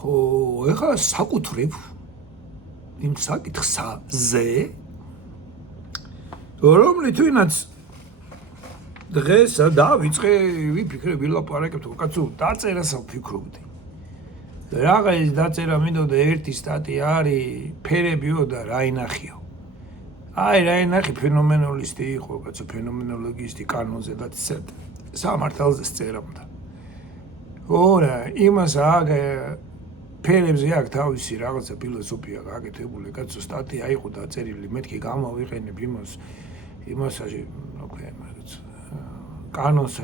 ხო, ეხლა საკუთრებ იმ საკითხზე, რომლით ვინაც დღეს დავიწყე ვიფიქრე ვილაპარაკებ თუ კაცო დაწერას ვფიქრობდი. Რაღა ის დაწერა მინდოდა ერთი სტატია არის ფერებიო და რა ინახიო. Აი რა ინახი ფენომენოლისტი იყო, კაცო ფენომენოლოგისტი კანონზე და სამართალზე წერამდა. ორა იმას აგ ფერებზე აქ თავისი რაღაცა ფილოსოფია გაკეთებული, კაცო სტატია იყო დაწერილი, მეთქი გამოვიყენებ იმასაში, კანონს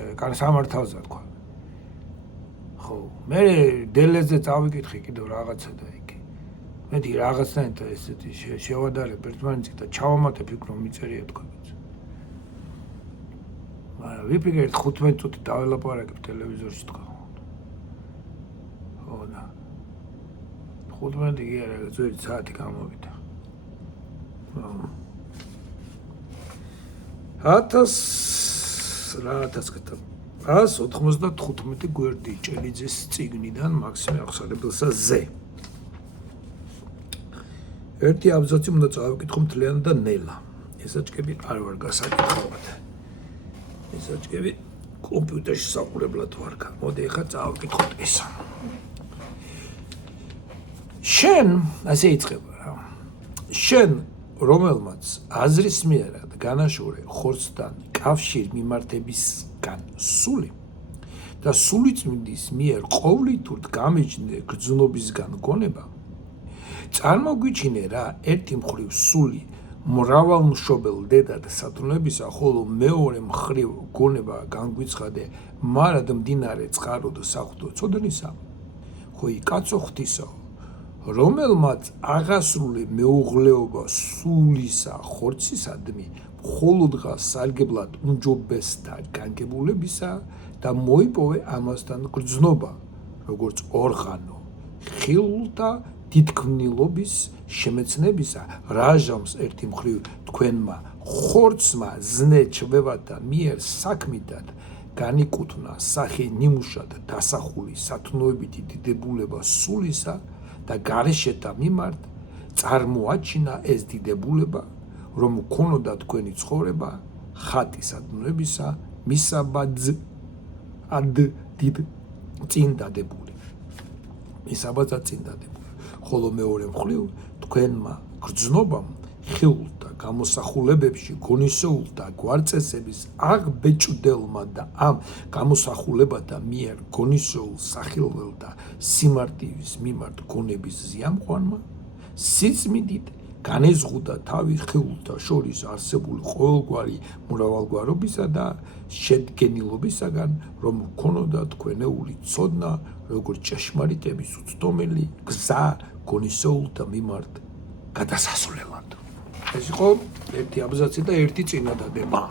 სამართალზე თქვა. ხო, მე დელეზე წავიკითხე კიდევ რაღაცა და იქ. მეტი რაღაცნაირად ესეთი შევადარებ ერთმანეთს და ჩავამატე ფიქრო მიწერია თქვა. მაგრამ ვიფიქრე 15 წუთი დაველაპარაკებ ტელევიზორში თქვა. ხო და 15 კი არა, ზოგი საათი გამოვიდა. 195 გვერდი ჭელიძის წიგნიდან მაქსიმე აღსალებელსა-ზე. ერთი აბზაცი უნდა წავიკითხო მთლიანი და ნელა. ესაჭკები არ ვარ გასაკითხავად. ესაჭკები კომპიუტერში საყურებლად ვარ. მოდი ახლა წავიკითხოთ ესა. შენ ასე იწყება რა. შენ რომელმაც აზრის მიერად განაშორე ხორცთან კავშირ მიმართებისგან სული და სულიწმიდის მიერ ყოვლითურთ გამიჯნე გრძნობისგან გონება წარმოგვიჩინე რა ერთი მხრივ სული მრავალმშობელ დედად სათნოებისა, ხოლო მეორე მხრივ გონება განგვიცხადე მარად მდინარე წყარო და საღვთო ცოდნისა, ხო კაცო ღვთისო, რომელმაც აღასრულე მეუღლეობა სულისა ხორცისადმი, მხოლოდ დღას სარგებლად უმჯობესთა განგებულებისა და მოიპოვე ამასთან გრძნობა, როგორც ორღანო, ხილულთა დიდქმნილობის შემეცნებისა, რაჟამს ერთი მხრივ თქვენმა ხორცმა ზნე ჩვევათა მიერ საქმიდან განიკუთვნა სახე ნიმუშად დასახული სათნოებითი დიდებულება სულისა და გარეშეთა მიმართ წარმოაჩინა ეს დიდებულება, რომ ქონოდა თქვენი ცხოვრება ხატი სათნოებისა მისაბაძად დიდ წინ დადებული. მისაბაძად წინ დადებული. ხოლო მეორე მხრივ თქვენმა გრძნობამ ხილულთა გამოსახულებებში გონისეულთა გვარწესების აღბეჭდელმა და ამ გამოსახულებათა მიერ გონისეულ სახილველთა სიმარტივის მიმართ გონების ზიამყვანმა სიწმიდით განეზღუდა თავი ხილულთა შორის არსებული ყოველგვარი მრავალგვარობისა და შედგენილობისაგან, რომ ქონოდა თქვენეული ცოდნა, როგორც ჭეშმარიტების უცდომელი გზა გონისეულთა მიმართ გადასასვლელად. ეს იყო ერთი აბზაცი და ერთი წინადადება.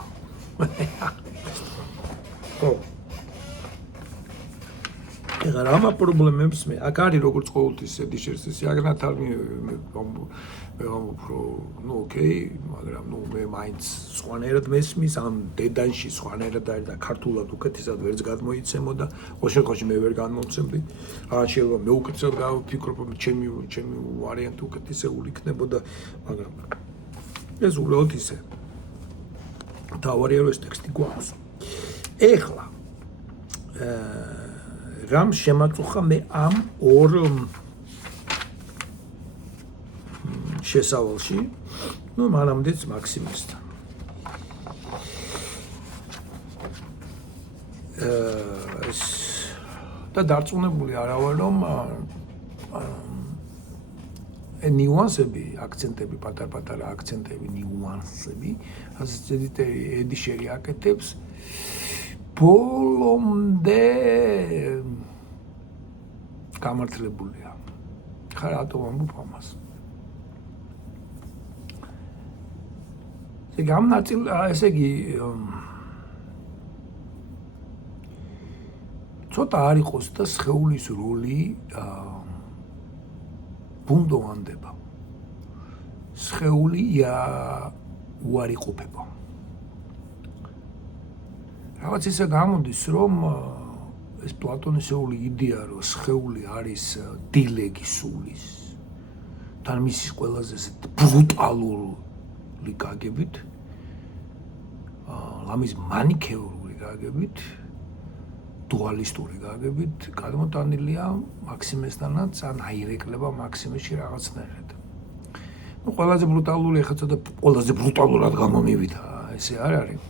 ხო. ეხლა რამა პრობლემებს მე აქ არის როგორც ყოველთვის სედიშერსის აგრად არ მე ვამბობ, ნუ ოკეი, მაგრამ ნუ მე მაინც სხვანაირად მესმის, ამ დედანში სხვანაირად არის და ქართულად უკეთესად ვერც გადმოიცემო და ყოველ შემთხვევაში მე ვერ განმოვცემდი. ან შეიძლება მე უკეთესად გავფიქრობ, ჩემი ვარიანტი უკეთესეული იქნებოდა, მაგრამ ეს უბრალოდ ისე. თავარია რომ ეს ტექსტი გვაქვს. ეხლა რამ შემაწუხა მე ამ ორ შესავალში, ნუ მანამდეც მაქსიმესთან. და დარწმუნებული არა ვარ, რომ ნიუანსები, აქცენტები, პატარ-პატარა აქცენტები, ნიუანსები, ასეთ ედიშერი აკეთებს ბოლომდე გამართლებულია. ხა რატომ ამბობ ამას? ესე იგი ცოტა არ იყოს და სხეულის როლი ბუნდოვანდება. სხეული უარიყოფება. რაღაც ისე გამოდის, რომ ეს პლატონისეული იდეა, რომ სხეული არის დილეგი სულის, თან მისის ყველაზე ბრუტალური გაგებით, ლამის მანიქეურული გაგებით, დუალისტური გაგებით გადმოტანილია მაქსიმესთანაც, ან აირეკლება მაქსიმეში რაღაცნაირად. ყველაზე ბრუტალური, ეხლა ცოტა ყველაზე ბრუტალურად გამომივიდა, ესე არ არის.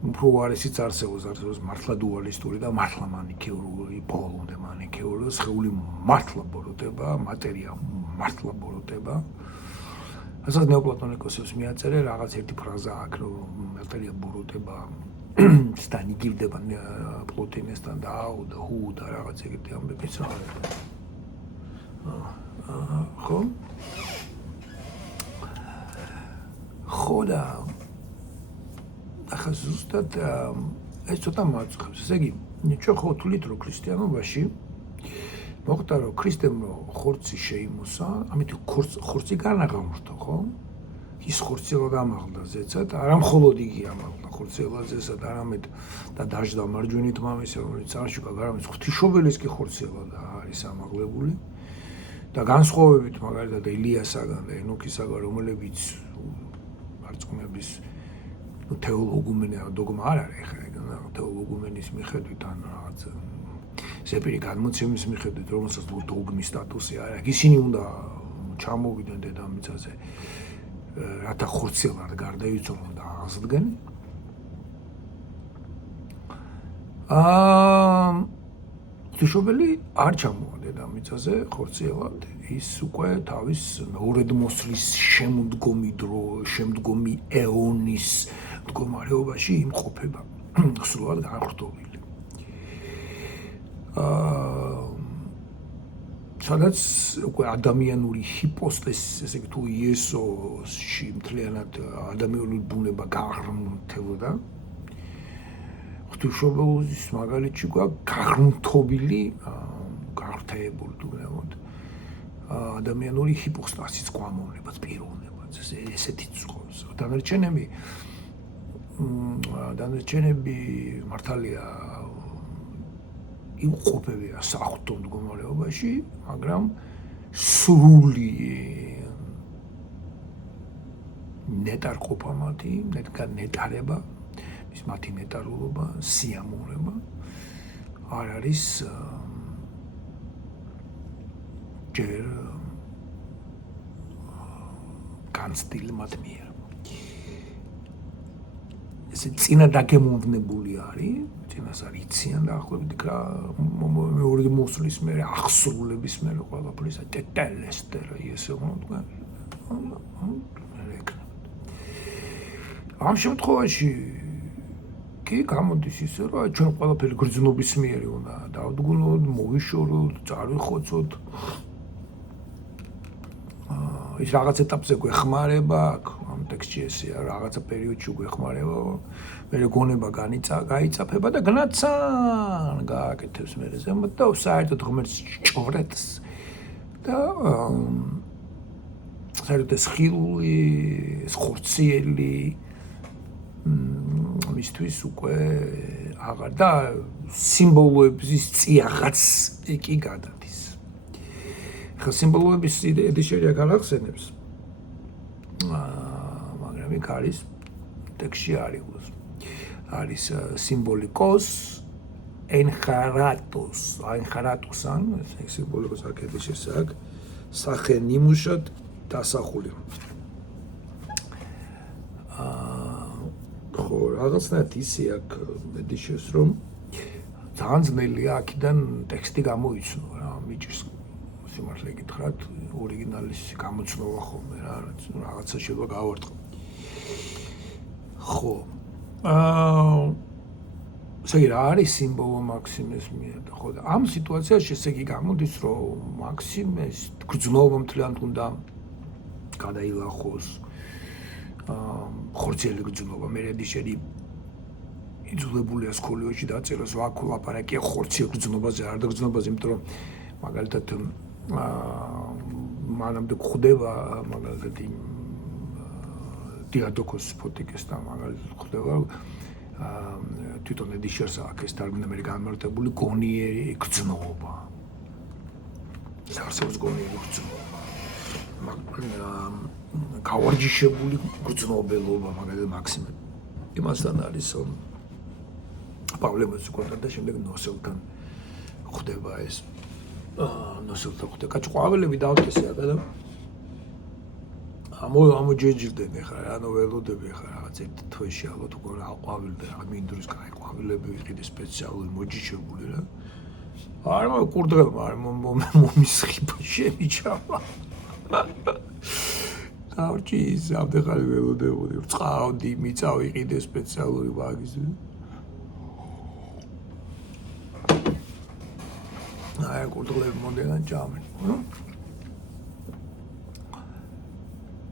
უფრო უარესიც არსებობს მართლა დუალისტური და მართლა მანიქეურული, ბოლომდე მანიქეურული, სხეული მართლა ბოროტება, მატერია მართლა ბოროტება. ასაც ნეოპლატონიკოსებს მიაწერე რაღაც ერთი ფრაზა აქვს, რომ მატერია ბოროტება სთან იგივდება პლუტინესთან და ჰუ და რაღაც ეგეთი ამბებიც არის. ხო? ხო და ახლა ზუსტად ეს ცოტა მაწყობს. ესე იგი, ჩვენ ხო ვთვლით, რომ ქრისტიანობაში მოხდა, რომ ქრისტემ ხორცი შეიმოსა, ამით ხორცი განაღამრთო, ხო? ის ხორციელად ამაღლდა ზეცად, არა მხოლოდ იგი ამაღლდა ხორციელად ზეცად, არამედ და დაждდა მარჯვენით მამისა, რომელიც არშუკა გარამის ღვთისმშობელის კი ხორციელად არის ამაღლებული. და განსხვავებით მაგალითად ილიასაგან და ენოქისაგან, რომლებიც არწმუნების თეოლოგუმენი დოგმა არ არის ხა, თეოლოგუმენის მიხედვით ან რაღაც ზეპირი გადმოცემის მიხედვით, რომელსაც დოგმის სტატუსი არ აქვს, ისინი უნდა ჩამოვიდნენ დედამიწაზე, რათა ხორციელად გარდაიცვალონ და აღზრდგნენ. ღვთისმშობელი არ ჩამოვა დედამიწაზე ხორციელად, ის უკვე თავის მეორედ მოსვლის შემდგომი ეონის მდგომარეობაში იმყოფება, სრულად განხრტობილი. სადაც უკვე ადამიანური ჰიპოსტეზი, ესე იგი თუ იესოში მთლიანად ადამიანური ბუნება გაღრმავდებოდა, ღვთისმშობელის მაგალითში გვაქვს გაღრმავთობილი, გაღრმავებული თუ გნებოდ ადამიანური ჰიპოსტაზის გვამოვნებაც, პიროვნებაც, ესეთი წხოვს. დანარჩენები მართალია იმყოფებია საღვთო მდგომარეობაში, მაგრამ სრული ნეტარყოფა მათი, ნეტარება, მათი ნეტარულობა, სიამოვნება არ არის ჯერ განცდილი მათ მიერ. ესე წინა დაგემოვნებული არის, წინას არ იციან დაახლოებით იქ რა მეორე მოსვლის მერე, აღსრულების მერე ყველაფრის დეტალესტერ ესე უნდა ამ შემთხვევაში კი გამოდის ისე, რომ ჩვენ ყველაფერი გრძნობის მიერ უნდა დავდგუნოთ, მოვიშოროთ, წარვიხოცოთ. ის რაღაც ეტაპზე გვეხმარება, ამ ტექსტში ესეა, რაღაცა პერიოდში გვეხმარება, მერე გონება გაიწაფება და გნაცან გააკეთებს მერე ზემოთ და საერთოდ ღმერთს ჭვრეტს და საერთოდ ეს ხილული, ეს ხორციელი მისთვის უკვე აღარ და სიმბოლოების წიაღაც კი გადადის. ხა სიმბოლოების ედიშერია განახსენებს, მაგრამ იქ არის ტექსტში არის სიმბოლიკოს ენხარატოსან, სიმბოლიკოს აქების შესაკ სახე ნიმუშად დასახული. ხო, რაღაცნაირად ისე აქვს ედიშეს, რომ ძალიან ძნელია აქედან ტექსტი გამოიცნო რა, მიჭირს სიმართლე გითხრათ, ორიგინალის გამოცნობა ხოლმე რა, რაღაცა შეიძლება გავარტყო. ხო. ესე იგი რა არის სიმბოლო მაქსიმეს მიერ, ხო და ამ სიტუაციაში ესე იგი გამოდის, რომ მაქსიმეს გრძნობა მთლიანად უნდა გადაილახოს. ხორციელი გრძნობა, მე ედიშერი იძულებულია სკოლიოში დაწეროს ვაკუ ლაპარაკია ხორციელ გრძნობაზე, არ და გრძნობაზე, იმიტომ რომ მაგალითად მანამდე გვხვდება მაგალითად იმ დიადოკოს ფოტიკესთან მაგალითად გვხვდება თვითონ ედიშერს აქვს ეს თარგმანები განმარტებული გონიერი გრძნობა. არსებობს გონიერი გრძნობა. გავარჯიშებული გრძნობელობა მაგალითად მაქსიმე. იმასთან არის პავლე მოციქულთან და შემდეგ ნოსელთან ხდება ეს ნოსელთან ხდება. კაც ყვავილები დავთესე აკა და ამოჯეჯირდნენ ხა რა ნოველოდები ხა რაღაც ერთ თვეში ალბათ უკვე რა ყვავილები რა მინდურის კაი ყვავილები ვიყიდე სპეციალური მოჯიჯებული რა არ მოკურდღელმა არ მომისხიბა შემიჩამა დავჭის ამდღარი ველოდებოდი ვრწყავდი მიწა ვიყიდე სპეციალური ვაგის აი კურდღლები მომდენან ჭამენ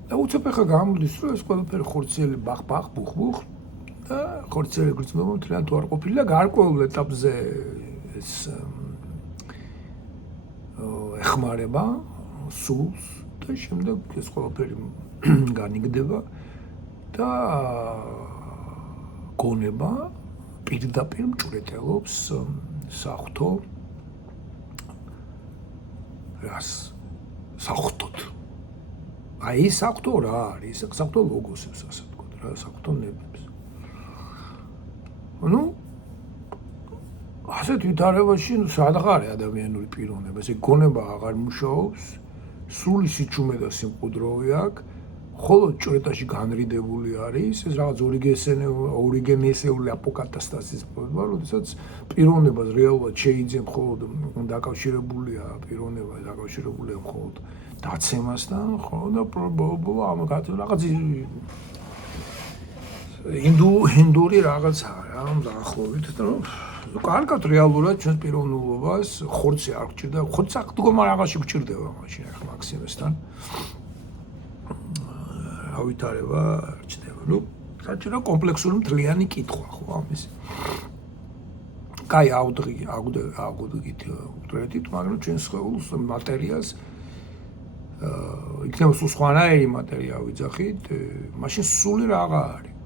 და უცებ ხა გამოდის რომ ეს ყველაფერი ხორცელი ბახ-ბახ ბუხ-ბუხ და ხორცელი გრძნობა მთლიანად თუ არ ყოფილა გარკვეულ ეტაპზე ეს ეხმარება სულს და შემდეგ ეს ყველაფერი განიგდება და გონება პირდაპირ მჭვრეტელობს საღვთო რას საღვთოდ აი საღვთო რა არის საღვთო ლოგოსებს ასე ვთქვათ რა საღვთო ნებებს ну ასეთ ვითარებაში სადღარი ადამიანური პიროვნება ესე გონება აღარ მუშაობს სული სიჩუმე და სიმყუდროვი აქვს ხოლო ჭრეტაში განრიდებული არის ეს რაღაც ორიგენესეული აპოკატასტასის პრობლემა როდესაც პიროვნებას რეალურად შეიძლება მხოლოდ დაკავშირებულია პიროვნება დაკავშირებულია მხოლოდ დაცემასთან ხო და რაღაც ინდური რაღაცა რა დაახლოებით რომ კარგად რეალურად ჩვენს პიროვნულობას ხორცი არ გჭირდა ხორცი აქტუგომა რაღაცში გჭირდება მაშინ ახლა მაქსიმესთან ავითარება რჩდება ნუ საჭირო კომპლექსური მთლიანი კითხვა ხო ამის კაი აღვდგით უტრედით მაგრამ ჩვენ სხეულს მატერიას იქნება სულ სხვანაირი მატერია ვიძახით მაშინ სული რაღა არის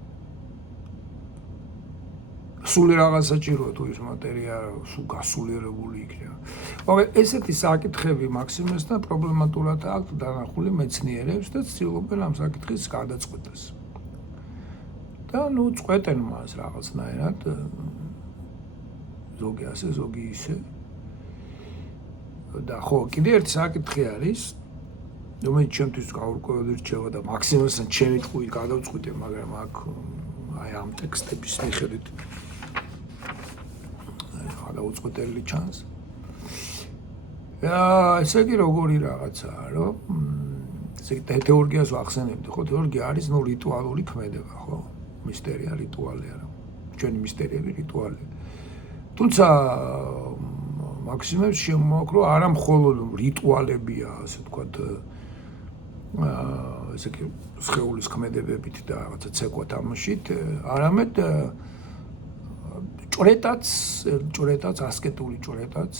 სული რაღა საჭიროა თუ ის მატერია სულ გასულიერებული იქნება მაგრამ ესეთი საკითხები მაქსიმესთან პრობლემატურად აქვს დანახული მეცნიერებს და ცდილობენ ამ საკითხის გადაწყვეტას და ნუ წყვეტენ მას რაღაცნაირად ზოგი ასე ზოგი ისე და ხო კიდე ერთი საკითხი არის რომელიც ჩემთვის გაურკვეველი რჩება და მაქსიმესთან ჩემი ტყუით გადავწყვიტე მაგრამ აქ აი ამ ტექსტების მიხედვით გადავწყვეტელი ჩანს ესე იგი როგორი რაღაცაა რომ ესე თეორიას ვახსენებდი ხო თეორია არის ნუ რიტუალური ქმედება ხო მისტერია რიტუალი არა ჩვენი მისტერიები რიტუალი თუმცა მაქსიმებს შემოაქვს რომ არა მხოლოდ რიტუალებია ასე ვთქვათ ესე იგი სხეულის ქმედებებით და რაღაცა ცეკვა თამაშით არამედ ჭრეტაც ასკეტული ჭრეტაც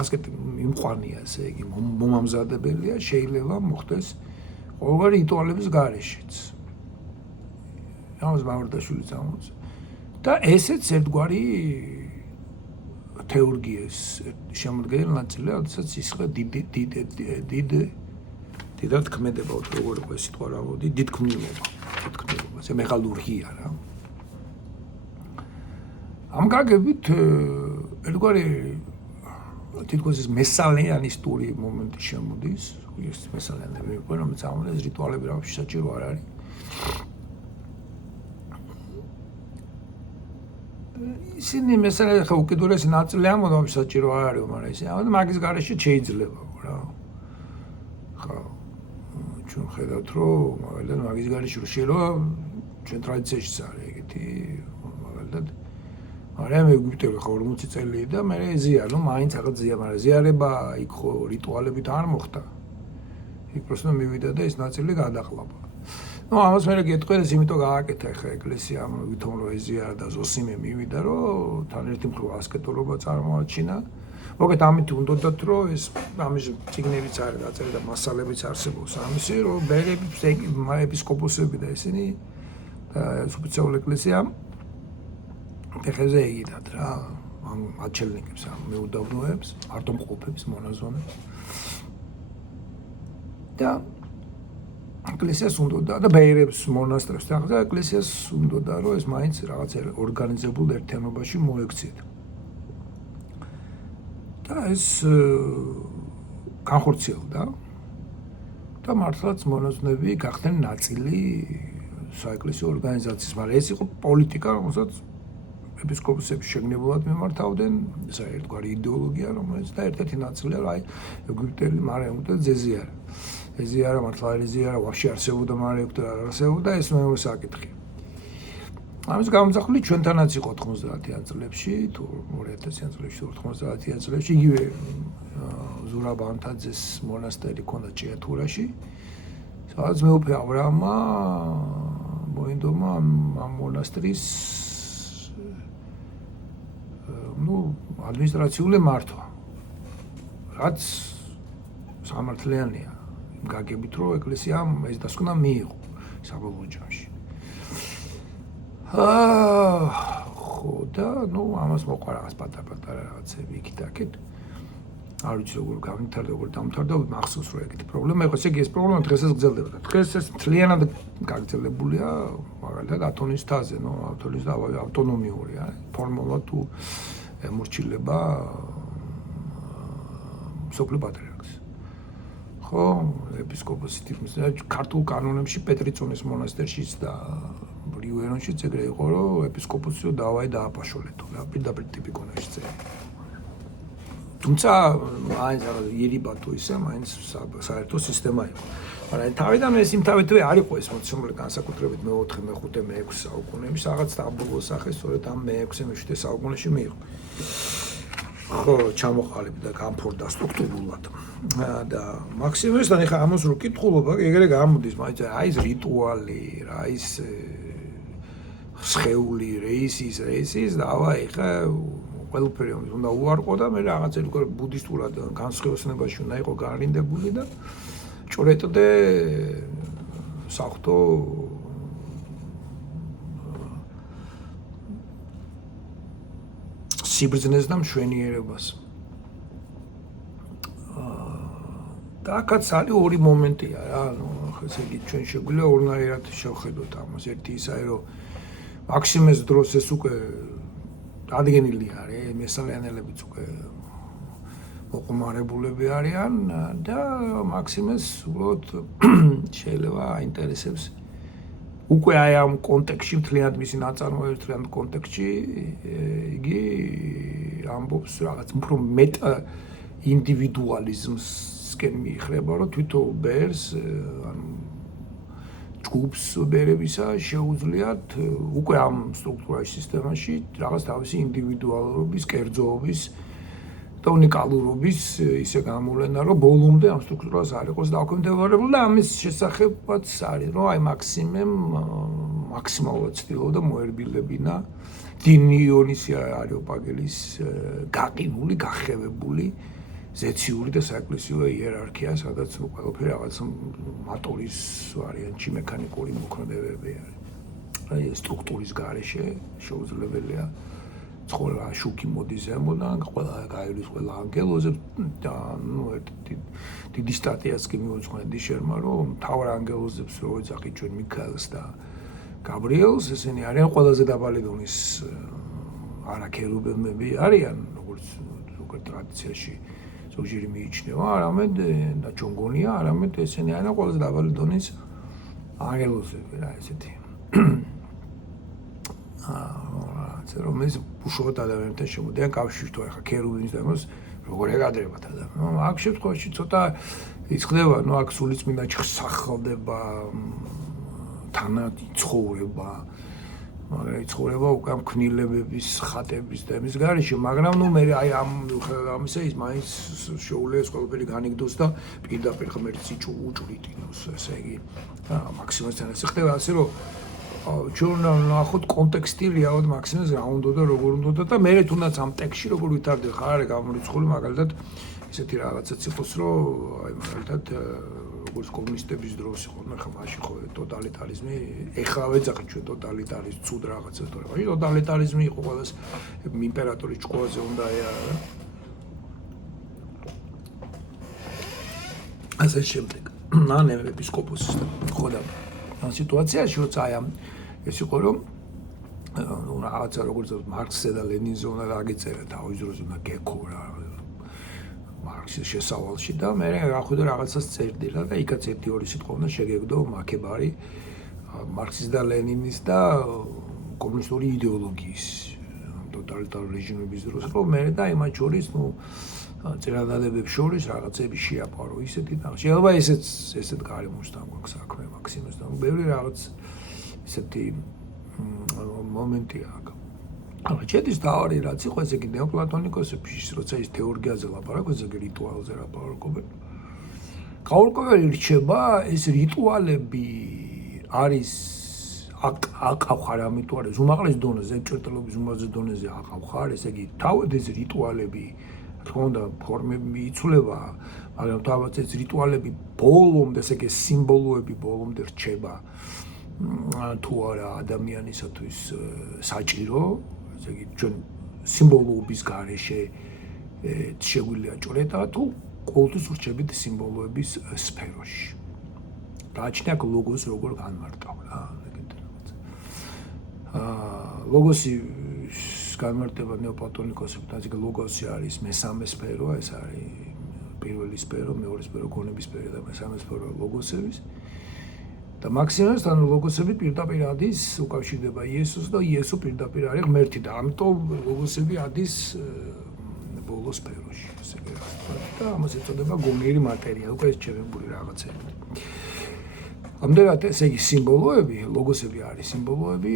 ასკეტი იმყვანია ესე იგი მომამზადებელია შეიძლება მოხდეს ყოველგვარი რიტუალების გარეშეც ამას მამრდაშვილი წამოწ და ესეც ერთგვარი თეორგიის შემოდგენილი ნაწილია როდესაც ისხა დიდად ქმედება როგორ იყო ეს სიტყვა რა მოდი დიდქმნილობა ეს მეღალურგია რა ამ გაგებით ერთგვარი თითქოს ეს მესალიანისტური მომენტი შემოდის ის მესალიანები იყო რომელიც ამას რიტუალები რა საჭირო არ არის ისინი მესალიანი ხო უკიდურესი ნაწილი ამბობენ საჭირო არ არის მაგრამ ისე მაგის გარეშე შეიძლება რა ხო ჩვენ ხედავთ რომ მაგალითად მაგის გარეშე რომ შეიძლება ჩვენ ტრადიციაშიც არის ეგეთი მაგალითად მაგრამ ეგვიპტელი ხო 40 წელი და მე ზიარო მაინც რაღაც ზია მაგრამ ზიარება იქ ხო რიტუალებით არ მოხდა იქ просто მივიდა და ეს ნაწილი გადაყლაპა ну ამას მე გეტყვეს იმიტომ გააკეთა ხა ეკლესიამ ვითომ რომ ეზიარა და ზოსიმე მივიდა რომ თან ერთი მხრივ ასკეტურობა წარმოაჩინა მოგეთ ამით უნდათ რომ ეს ამის ციგნებიც არის დაწერილი და მასალებიც არსებობს ამისი რომ ბერები ეპისკოპოსები და ისინი და სპეციალური ეკლესია ფეხებზე იგიდათ რა ამ აჩელნიკებს ამ მეუდაბნოებს მარტო მყოფებს მონაზონებს და ეკლესიას უნდა და ბეირებს მონასტრებს და ეკლესიას უნდა რომ ეს მაინც რაღაც ორგანიზებულ ერთიანობაში მოექცეთ და ეს განხორციელდა და მართლაც მონაზვნები გახდნენ ნაწილი საეკლესიო ორგანიზაციის, მაგრამ ეს იყო პოლიტიკა, რომელსაც ეპისკოპოსები შეგნებულად მიმართავდნენ, ეს ერთგვარი იდეოლოგია, რომელიც და ერთ-ერთი ნაწილია, რომ აი ეგვიპტელი მარიამუტა ძეზიარა. ეზიარა მართლა ეზიარა, ვაფშე არსებობდა მარიამუტა არ არსებობდა, ეს მეორე საკითხია. ამის გამომძახული ჩვენთანაც იყო 90-იან წლებში, თუ 2000-იან წლებში, 90-იან წლებში, იგივე ზურაბ ანთაძეს მონასტერი ქონდა ჭიათურაში, სადაც მეუფე აბრაამმა მოინდომა ამ მონასტრის ადმინისტრაციული მართვა, რაც სამართლიანია, გაგებით რომ ეკლესიამ ეს დასკვნა მიიღო საბოლოო ჯამში. ხო და ამას მოყვა რაღაც პატარ-პატარა რაღაცები იქით-აქეთ. არ ვიცი როგორ გამითარდა, როგორ დამთავრდა, მახსოვს რომ ეგეთი პრობლემა იყო. ესე იგი ეს პრობლემა დღესაც გრძელდება. დღეს ეს მთლიანად გაგრძელებულია, მაგალითად ათონის თაზე, ათონის და ავტონომიური არის. ფორმულად თუ ემორჩილება სოფლ პატრიარქს. ხო, ეპისკოპოსი თითქმის ქართულ კანონებში პეტრიწონის მონასტერშიც და რივერონშიც ეგრე იყო, რომ ეპისკოპოსი დავაი დააპაშოლეთო, რა პირდაპირ ტიპიკონაში წერია. თუმცა მაინც ირიბა თუ ისე მაინც საერთო სისტემა იყო. მაგრამ თავიდან ეს იმთავითვე არ იყო ეს მოცემული განსაკუთრებით მე-4, მე-5, მე-6 საუკუნეებში, რაღაც დაბოლოო სახე სწორედ ამ მე-6, მე-7 საუკუნეში მიიღო. ხო, ჩამოყალიბდა და განფორდა სტრუქტურულად. და მაქსიმესთან ეხა ამას რო კითხულობა, ეგრე გამოდის, მაინც აი ეს რიტუალი, რა ის სხეული რეისის და ეხა ყველაფერი უნდა უარყო და მე რაღაცა როგორ ბუდისტურად განსხვავებაში უნდა იყო გარინდებული და ჭორეტდე საფრთხო სიბრძნეს და მშვენიერებას. და აქაც არის ორი მომენტია რა, ესე იგი ჩვენ შეგვიძლია ორნაირად შევხედოთ ამას. ერთი ისაა რომ მაქსიმეს დროს ეს უკვე დადგენილი არის, მესალიანელებიც უკვე მოყმარებულები არიან და მაქსიმეს უბრალოდ შეიძლება აინტერესებს უკვე აი ამ კონტექსტში მთლიანად მისი ნაწარმოების მთლიანად კონტექსტში იგი ამბობს რაღაც უფრო მეტ ინდივიდუალიზმსკენ მიხრება, რომ თვითონ ბერს ანუ ჯგუფს ბერებისა შეუძლიათ უკვე ამ სტრუქტურაში სისტემაში რაღაც თავისი ინდივიდუალურობის, კერძოობის და უნიკალურობის ისე გამოვლენა, რომ ბოლომდე ამ სტრუქტურას არ იყოს დაქვემდებარებული და ამის შესახებაც არის, რომ აი მაქსიმემ მაქსიმალურად ცდილობდა მოერბილებინა დინიონისი არიოპაგელის გაყინული, გახევებული ზეციური და საეკლესიო იერარქია, სადაც ყველაფერი რაღაც მოტორის ვარიანტში მექანიკური მოქმედებები არის. აი სტრუქტურის გარეშე შეუძლებელია ცხოვრება შუქი მოდის ზემოდან, ყველა გაივლის ყველა ანგელოზე და დიდი სტატიაც კი მიუძღვნა დიშერმა, რომ მთავარ ანგელოზებს რო ეძახი ჩვენ მიქაელს და გაბრიელს, ესენი არიან ყველაზე დაბალი დონის არაქერუბები არიან, როგორც ზოგადად ტრადიციაში ზოგჯერ მიიჩნევა, არამედ და ჩონგონია, არამედ ესენი არიან ყველაზე დაბალი დონის ანგელოზები რა ესეთი. რომელიც უშუალოდ ადამიანთან შემოდიან კავშირში, ახლა ქერუბინის და იმას როგორ ეკადრებათ ადამიანს. აქ შემთხვევაში ცოტა იცხდება, აქ სულიწმინდაში ხსახლდება თანაცხოვრება, მაგრამ იცხოვრება უკვე ამ ქნილებების, ხატების და იმის გარეშე, მაგრამ მე აი ამისა ის მაინც შეუძლია ეს ყველაფერი განიგდოს და პირდაპირ ღმერთს უჭვრიტინოს, ესე იგი მაქსიმალურად ეს ხდება ასე რომ ჩვენ ნახოთ კონტექსტი რეალურად მაქსიმალს რა უნდა და როგორ უნდა და მე თუნდაც ამ ტექსტში როგორ ვითარდება ხარ არის გამორიცხული მაგალითად ესეთი რაღაცაც იყოს რომ აი მაგალითად როგორც კომუნისტების დროს იყო, ხა მაშინ ხო ტოტალიტარიზმი, ეხლა ვეძახით ჩვენ ტოტალიტარიზმი, ცუდ რაღაცას, თორემ აი ტოტალიტარიზმი იყო ყველას იმპერატორის ჭკუაზე უნდა ეარა. ასე შემდეგ. ნანე ეპისკოპოსის ხო და ამ სიტუაციაში როცა აი ამ ეს იყო რომ რაღაცა როგორც მარქსზე და ლენინზე უნდა დაგეწერა თავის დროზე უნდა გეკო რა მარქსის შესავალში და მე ახვიდე რაღაცას წერდილა და იქაც 1-2 სიტყვა უნდა შეგეგდო მაკებარი მარქსის და ლენინის და კომუნისტური იდეოლოგიის ტოტალიტარ რეჟიმების დროს რომ მე და იმათ შორის ნუ წერადადებებს შორის რაღაცები შეაპარო ისეთი და შეიძლება ესეთ გარემოსთან გვაქვს საქმე მაქსიმუსთან ბევრი რაღაც ისეთი მომენტია აქ. Αλλά ჩეთის თავი რაც იყო ესე იგი ნეოპლატონიკოსებში როცა ის თეორიაზე ლაპარაკობს ესე იგი რიტუალზე ლაპარაკობენ. გაურკვეველი რჩება ეს რიტუალები არის აკავხარ ამით თუ არა ზუმაღლის დონეზე ჭრტლობის ზუმაძე დონეზე აკავხარ ესე იგი თავად ეს რიტუალები თქონდა ფორმები იცვლება მაგრამ თავად ეს რიტუალები ბოლომდე ესე იგი სიმბოლოები ბოლომდე რჩება თუ არა ადამიანისათვის საჭირო ესე იგი ჩვენ სიმბოლოების გარეშე შეგვიძლია ჭრედა თუ ყოველთვის ვრჩებით სიმბოლოების სფეროში გააჩნია ლოგოს როგორ განმარტავ რა ლოგოსის განმარტება ნეოპლატონიკოსებთან ეს ლოგოსი არის მესამე სფერო ეს არის პირველი სფერო მეორე სფერო გონების სფერო და მესამე სფერო ლოგოსების და მაქსიმუსთან ლოგოსები პირდაპირ ადის უკავშირდება იესოს და იესო პირდაპირ არის ღმერთი და ამიტომ ლოგოსები ადის ბოლო სფეროში ესე იგი და ამას ეწოდება გონიერი მატერია უკვე ეს ჩერებული რაღაცები ამდენად ესე იგი სიმბოლოები ლოგოსები არის სიმბოლოები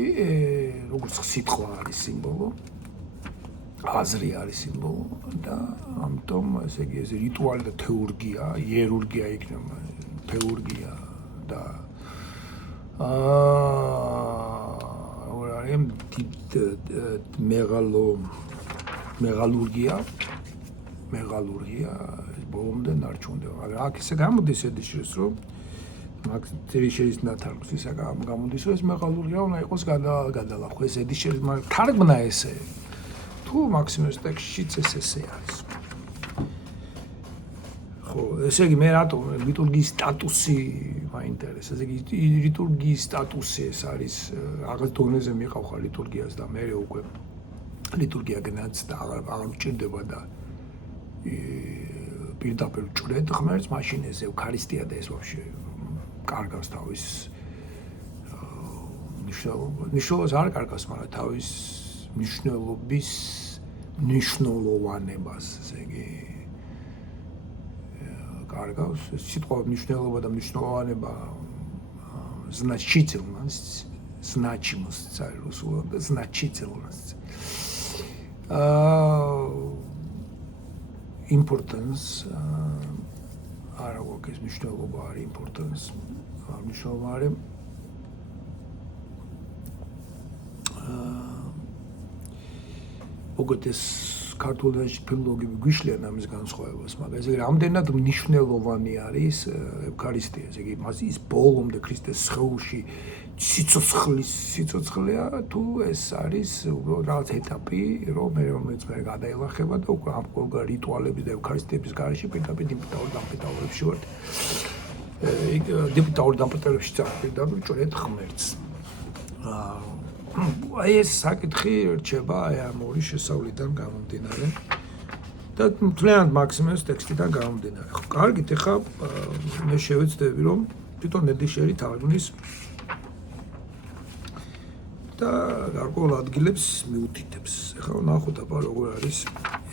როგორც სიტყვა არის სიმბოლო აზრი არის სიმბოლო და ამიტომ ესე იგი ეს რიტუალი და თეურგია იერურგია იქნება თეურგია და ωραία მეგალურგია ბოლომდე ნარჩუნდება მაგრამ აქ ესე გამოდის ედის რომ მაგ-წერიშერის ნათარგმნს ისა გამოდის რომ ეს მეგალურგია უნდა იყოს გადალახვა ეს ედიშერის თარგმნა ესე თუ მაქსიმუს ტექსტშიც ესე არის ხო ესე იგი მე რატომ ლიტურგიის სტატუსი მაინტერესებს ესე იგი ლიტურგიის სტატუსი ეს არის რაღაც დონეზე მიყავხარ ლიტურგიას და მე უკვე ლიტურგია გნაც და აღარ მჭირდება და პირდაპირ ჭრედ ღმერთს მაშინ ეს ევქარისტია და ეს ვაფშე კარგავს თავის ნიშნულობას არ კარგავს მაგრამ თავის ნიშნულობის ნიშნულოვანებას ესე იგი კარგავს სიტყვა ნიშნულობა და ნიშნულოვანება значимость რუსულად და значительность importance არა გვაქვს ნიშნულობა არის importance ნიშნულობა არის ოღონდ ქართულენში ფილოლოგები გვიშლიან ამის განსხვავებას, მაგრამ ესე იგი რამდენად მნიშვნელოვანი არის ევქარისტია, ესე იგი ის ბოლომდე ქრისტეს სხეულში სიცოცხლეა თუ ეს არის უბრალოდ რაღაც ეტაპი, რომელიც მე გადაელახება და უკვე ამ ყოველგვარ რიტუალების და ევქარისტიების გარეშე პირდაპირ დიპტაურ დამპეტავრებში ვარ. დიპტაურ დამპეტავრებში პირდაპირ ჭრეთ ღმერთს. აი ეს საკითხი რჩება აი ამ ორი შესავლიდან გამომდინარე და მთლიანად მაქსიმუს ტექსტიდან გამომდინარე. ხო, კარგით, ეხლა მე შევეცდები რომ თვითონ ედიშერი თარგმნის და გარკვეულ ადგილებს მიუთითებს. ეხლა ვნახოთ აბა როგორ არის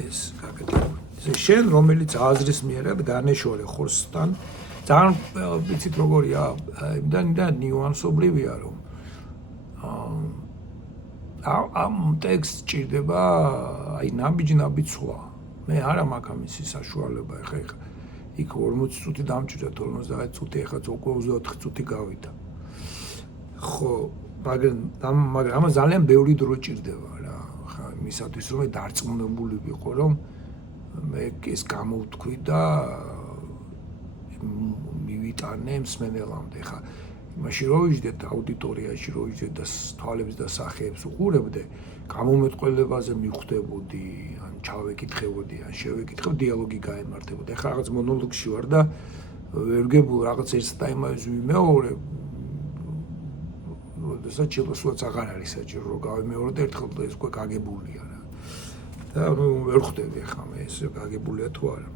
ეს გაკეთებული. შენ რომელიც აზრის მიერად განეშორე ხორცთან ძალიან ვიცით როგორია იმდან ნიუანსობრივია რომ ამ ტექსტს ჭირდება აი ნაბიჯ ცვლა. მე არა მაქვს ამისი საშუალება ეხა იქ 40 წუთი დამჭირდა 50 წუთი ეხა უკვე 24 წუთი გავიდა. ხო, მაგრამ ამას ძალიან ბევრი დრო ჭირდება რა. ხა იმისათვის რომ დარწმუნებული ვიყო რომ მე ეს გამოვთქვი და ვიტანე მსმენელამდე. ხა იმაში რო ვიждეთ აუდიტორიაში რო ვიждეთ და თვალებს და სახეებს უყურებდე, გამომეტყველებაზე მიხვდებოდი, ან ჩავეკითხებოდი, ან შევეკითხებ, დიალოგი გაემართებოდა. ხა რაღაც მონოლოგში ვარ და ვერ გებულ რაღაც ერთ ტაიმას ვიმეორებ. როდესაც ჩილოსულაც აღარ არის საჭირო რომ გავიმეორებ და ერთხელ ეს უკვე გაგებულია რა. და ვერ ხვდები ახლა მე ეს გაგებულია თუ არა.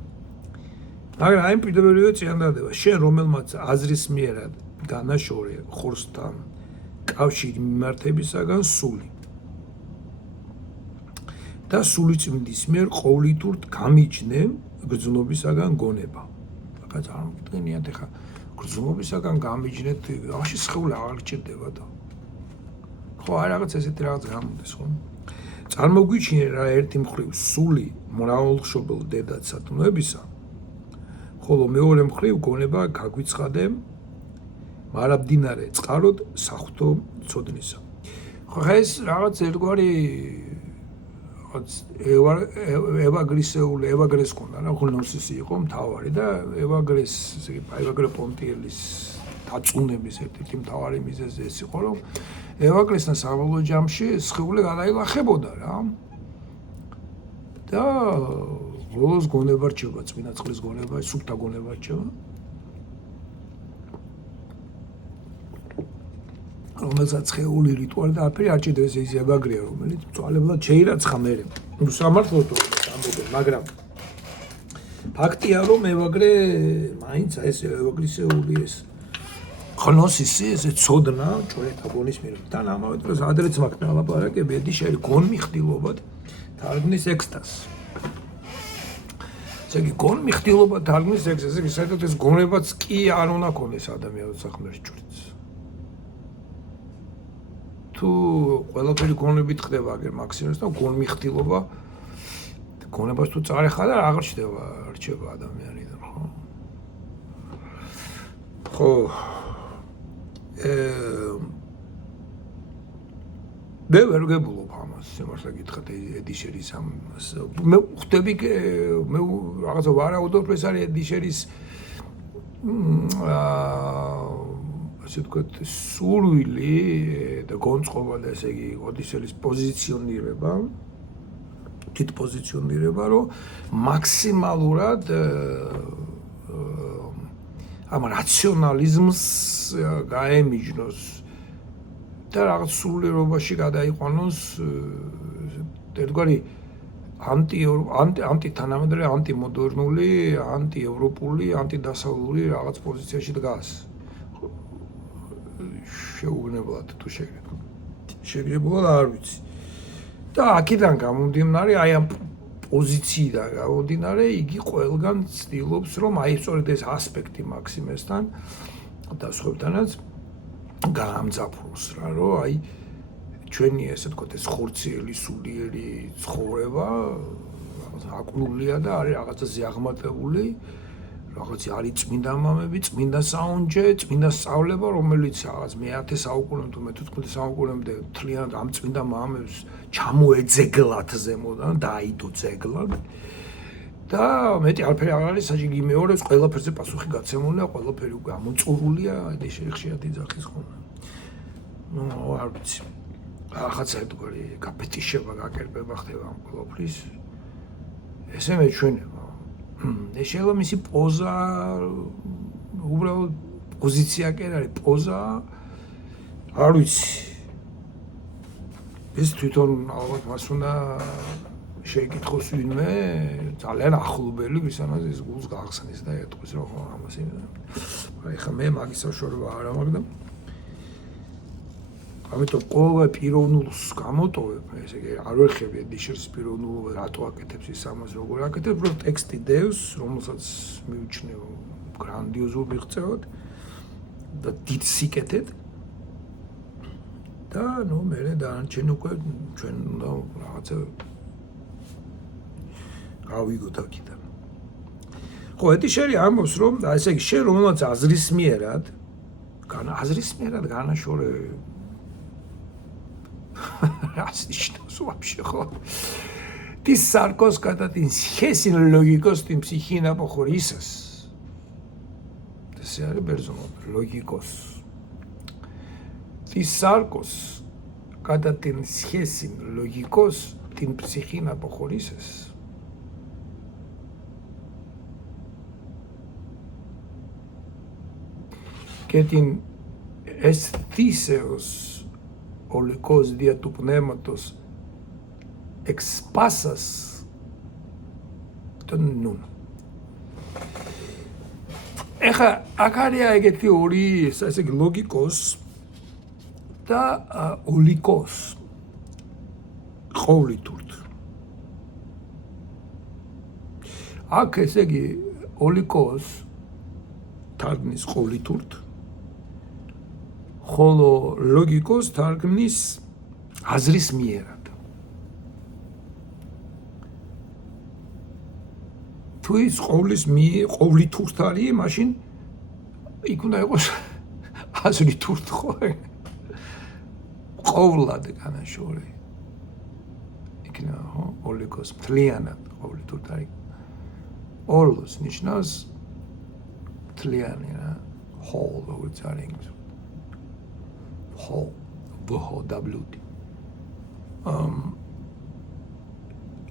მაგრამ აი პირველივე წინადადება შენ რომელმაც აზრის მიერად განაშორე ხორცთან კავშირი მიმართებისაგან სული და სულიწმინდის მიერ ყოვლითურთ გამიჯნე გრძნობისაგან გონება. ახლა წარმოგიდგენიათ ახლა გრძნობისაგან გამიჯნეთ ამაში სხეული აღარ გჭირდება და ხო აი რაღაც ესეთი რაღაც გამოდის ხო წარმოგვიჩინე რა ერთი მხრივ სული მრავალმხრივ დედად სათნოებისა ხოლო მეორე მხრივ გონება გაგვიცხადე მარაბდინარე წყაროდ საღვთო ცოდნისა. ხო ეს რაღაც ერთგვარი ევაგრეს ქონდა რა ხონოსისი იყო მთავარი და ევაგრეს ესე იგი ევაგრე პონტიელის დაწუნების ერთ-ერთი მთავარი მიზეზი ეს იყო რომ ევაგრესთან საბოლოო ჯამში სხეული გადაილახებოდა რა და ბოლოს გონება რჩება წმინდა წყლის გონება სუფთა გონება რჩება რომელსაც ხეული რიტუალი და აფერი არ ჭირდება ეს ევაგრეა რომელიც მწვალებლად შეირაცხა მერე სამართლოდ ამბობენ მაგრამ ფაქტია რომ ევაგრე მაინც ეს ევაგრისეული ეს ხნოსისი ესე ცოდნა ჭორეთა გონის მიერ თან ამავე დროს ადრეც მაგ ლაპარაკები ედიშერი გონმიხდილობად თარგმნის ექსტაზს ესე იგი გონმიხდილობად თარგმნის ექსტაზს ესე იგი საერთოდ ეს გონებაც კი არ უნდა ქონდეს ადამიანს სახმერს ჭურიც თუ ყველაფერი გონებით ხდება აგერ მაქსიმუმს და გონმიხდილობა გონებას თუ წარეხა და აღარ რჩება ადამიანიდან ხო მე ვერ გებულობ ამას სიმართლე გითხრათ ედიშერის ამას მე ხვდები მე რაღაცა ვარაუდობ ეს არის ედიშერის ასე ვთქვათ სურვილი და გონწყობა და ესე იგი ოდიშერის პოზიციონირება თვით პოზიციონირება რომ მაქსიმალურად ამ რაციონალიზმს გაემიჯნოს და რაღაც სულიერობაში გადაიყვანოს ერთგვარი ანტითანამედროვე, ანტიმოდერნული, ანტიევროპული, ანტიდასავლური რაღაც პოზიციაში დგას. შეუგნებლად თუ შეგრებულად არ ვიცი. და აქედან გამომდინარე, აი ამ პოზიციიდან გამომდინარე, იგი ყველგან ცდილობს, რომ აი სწორედ ეს ასპექტი მაქსიმესთან და სხვებთანაც გაამძაფროს რა, რომ აი ჩვენი ესე ვთქვათ ეს ხორციელი სულიერი ცხოვრება აკნულია და არის რაღაცაზე აღმატებული, რაღაც არის წმინდა მამები, წმინდა საუნჯე, წმინდა სწავლება, რომელიც რაღაც მე-10 საუკუნემდე თუ მე-15 საუკუნემდე თლიანად ამ წმინდა მამებს ჩამოეძეგლათ ზემოდან, დაიდო ძეგლად. და მეტი არაფერი არ არის, საჭირო იმეორებს, ყველაფერზე პასუხი გაცემულია, ყველაფერი უკვე ამოწურულია, აი ხშირად იძახის ხოლმე. ნუ არ ვიცი. ახაც ერთგვარი გაფეტიშება, გაკერპება ხდება ამ ყველაფრის. ესე მეჩვენება. შეიძლება მისი პოზა უბრალოდ პოზიცია კი არ არის, პოზა არ ვიცი. ეს თვითონ ალბათ მას უნდა შეეკითხოს ვინმე ძალიან ახლობელი ვისამაც ეს გულს გახსნის და ეტყვის რომ ხო ამას იმედა. აი ხა მე მაგის საშუალება არ ამაგდა. ამიტომ ყოველ პიროვნულს გამოტოვებ, ესე იგი არ ვერხები ედიშერს პიროვნულობა რატო აკეთებს ის ამას როგორ აკეთებს, უბრალოდ ტექსტი დევს, რომელსაც მივიჩნევ გრანდიოზულ მიღწევად და დიდ სიკეთედ. და ნუ მე დანარჩენი უკვე ჩვენ უნდა რაღაცა გავიგოთ აქედან. ხო, ედიშერი ამბობს, რომ ესე იგი შენ რომელსაც აზრის მიერად განაშორე Расишнос вообще ხო. Ты саркос когда ты хесин логикос ты психина похорисас. Ты ესე არის ბერძნულად ლოგიკოს. Ты саркос, когда ты схесим логикос, ты психина похорисес. Кетин эстисеос оликос диату πνεύματος εξπάσας τον νουν. Έχα ακάρια ეგეთი ორი ესე ლოგიკოს და ოლიკოს ყოვლითურთ. აქ ესე იგი ოლიკოს თარგმნის ყოვლითურთ, ხოლო ლოგიკოს თარგმნის აზრის მიერად. თუ ის ყოვლითურთ არის, მაშინ იქ უნდა იყოს აზრითურთ ხო? ყოვლად განაშორე. იქნება ხო? ოლიკოს მთლიანად ყოვლითურთ არის. Όλος ნიშნავს მთლიანი რა, whole როგორც არის. whole, WHOWD.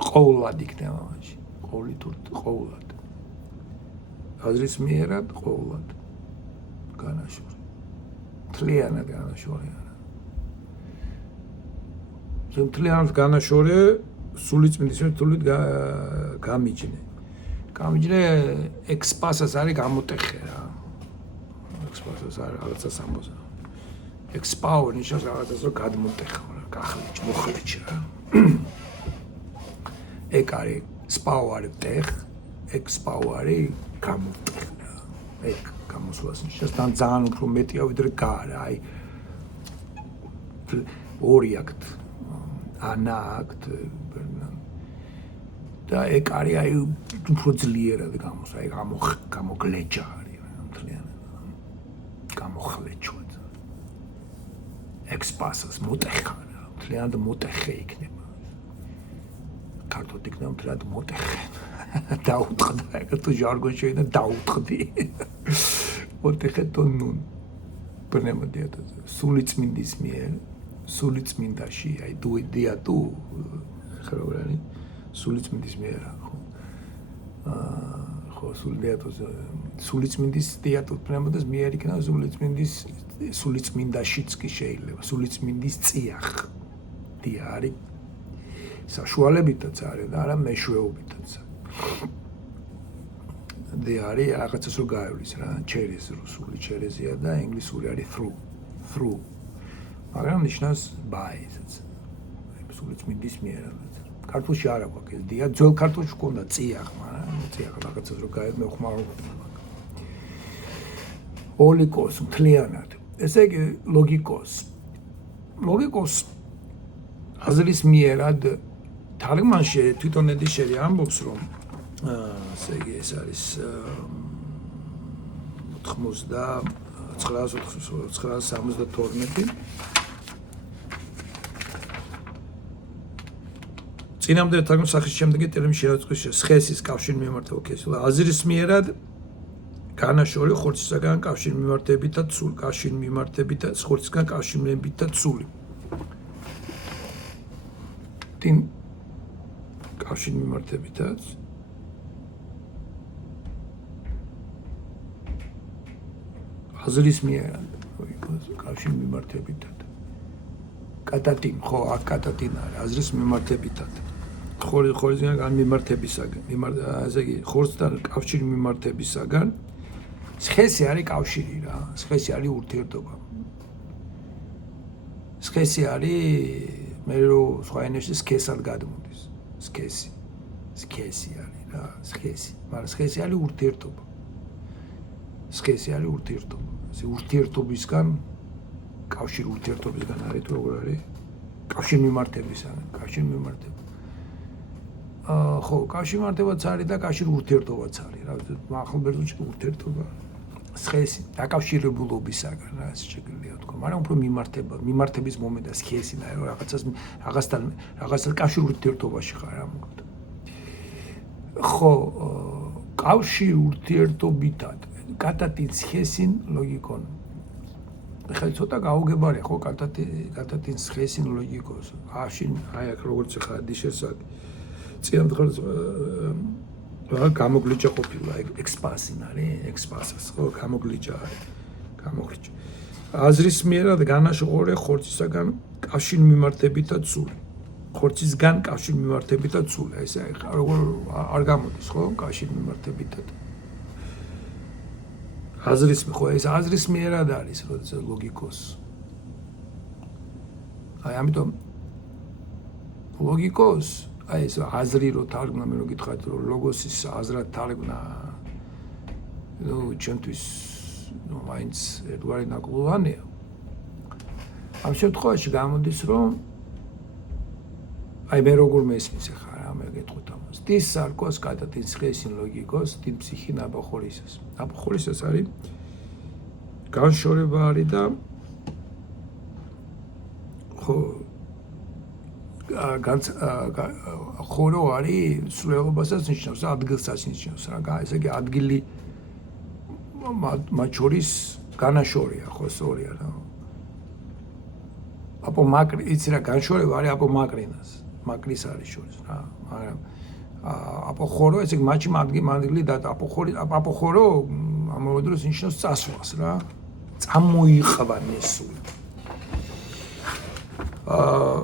ყოვლად იქნება მაშინ. ყოვლითურთ, ყოვლად. აზრის მიერად ყოვლად განაშორე. მთლიანად განაშორე. მთლიანად განაშორე სულიწმინდის თულით გამიჯნე. გამიჯნე ექსპასას არის გამოტეხე რა. ექსპასას არის რაღაცა სამბოზე. ექსპაურ ნიშნავს რაღაცას რომ გადმოტეხო რა, გახლეჭ, მოხლეჭ რა. ეგ არის სპაუ არის ტეხ, ექსპაუ არის გამოტეხ რა. ეგ გამოსვლას ნიშნავს თან ძალიან უფრო მეტია ვიდრე გა რა, აი ორი აქტ ანა აქტ და ეგ არის აი უფრო ძლიერად გამოს, აი გამოგლეჭა არის რა, მთლიანად გამოხლეჭვა. ექსპასას მოტეხა რა, მთლიანად მოტეხე იქნება. ქართულად იქნება მთლიანად მოტეხე. დაუტყდა, ეგ თუ ჟარგონში ვიდა დაუტყდი. მოტეხე то ნუნ. πνევმოდია და სულიწმინდის მიერ, სულიწმინდაში, აი დია თუ ხრო რა არის? სულიწმინდის მიერ ხო? ხო, სულიწმინდის დიატო πνევმოდეს მიერ იქნება სულიწმინდაშიც კი შეიძლება, სულიწმინდის წიახ. დია არის საშუალებითაც არის და არა მეშვეობითაც. დია არის რაღაცას რო გაივლის რა, ჩერეზ რუსული ჩერეზია და ინგლისური არის through. მაგრამ ნიშნავს by, სულიწმინდის მიერ. ქართულში არ აქვს ეს დია, ძველ ქართულში ჰქონდა წიახ, მაგრამ წიახ რაღაცას რო გაივლის მე ხმარო. ოლიკოს მთლიანად. ესე იგი ლოგიკოს აზრის მიერად თარგმანში თვითონ ედიშერი ამბობს რომ ესე იგი ეს არის 972 წინამდე თარგმნის სახის შემდეგი ტერმინი შეუწყვის სხესის კავშირ მიმართება ქესილა აზრის მიერად განაშორე ხორცისგან კავშირ მიმართებითაც სულ კავშირ მიმართებითაც ხორცისგან კავშირ მიმართებითაც სული თინ კავშირ მიმართებითაც აზრის მიერად კავშირ მიმართებითად კატატინ ხო აქ კატატინ არის აზრის მიმართებითად ხორცისგან მიმართებისაგან ასე იგი ხორცთან კავშირ მიმართებისაგან სხესი არის კავშირი რა, სხესი არის ურთიერთობა. სხესი არის მე რომ სხვა ენებში სქესად გადმოდის. სქესი არის რა, სქესი. მაგრამ სქესი არის ურთიერთობა. სქესი არის ურთიერთობა. ეს ურთიერთობისგან კავშირი ურთიერთობისგან არის თუ როგორ არის? კავშირ მიმართებისგან, კავშირ მიმართება. ხო, კავშირ მიმართებაც არის და კავშირ ურთიერთობაც არის. რა, ახალ ბერძნულში ურთიერთობა სხესი დაკავშირებულობისაგან რა შეგვიძლია თქვა, მაგრამ უფრო მიმართების მომენტა სქესი და რაღაცასთან კავშირ ურთიერთობაში ხარ რა მოკლედ. ხო, კავშირ ურთიერთობითად კატატინსხესინ ლოგიკონ. ხა ცოტა გაუგებარია ხო კატატინსხესინ ლოგიკოს. აშინ აი აქ როგორც ხა დიშესად წინა მხარეს გამოგვლიჭა ყოფილა ექსპასინ არის ექსპასას ხო გამოგვლიჭა არის გამოგვლიჭა აზრის მიერად განაშორე ხორცისაგან კავშირ მიმართებითაც სული ხორცისგან კავშირ მიმართებითაც სული ესე როგორ არ გამოდის ხო კავშირ მიმართებითად აზრის ხო ეს აზრის მიერად არის როცა ლოგიკოს აი ამიტომ ლოგიკოს აი ეს აზრი რო თარგმნა მე რო გითხარით რომ ლოგოსის აზრად თარგმნა ჩემთვის მაინც ერთგვარი ნაკლოვანია ამ შემთხვევაში გამოდის რომ აი მე როგორ მესმის ახლა რა მე გეტყვით ამას დის სარკოს კატატინსხესინ ლოგიკოს დიდ ფსიქი ნაბახორისას ნაბახორისას არის განშორება არის და ხო ხორო არის სრულობასაც ნიშნავს ადგილსაც ნიშნავს რა ესე იგი ადგილი მათ შორის განაშორია ხო სწორია რა აპო მაკრი იცი რა განშორება არის აპო მაკრინას მაკრის არის შორის რა მაგრამ აპო ხორო ესე იგი მათი მადგილი და აპო ხორო ამავე დროს ნიშნავს წასვლას რა წამოიყვანესული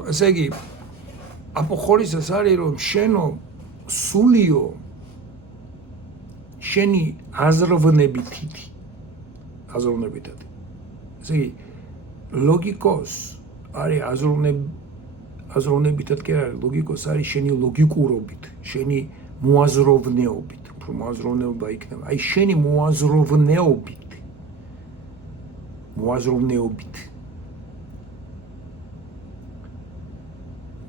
ესე იგი აპოხორისას არის რომ შენო სულიო შენი აზროვნებითი ესე იგი ლოგიკოს არის აზროვნებითად კი არის ლოგიკოს არის შენი ლოგიკურობით შენი მოაზროვნეობით უფრო მოაზროვნეობა იქნება აი შენი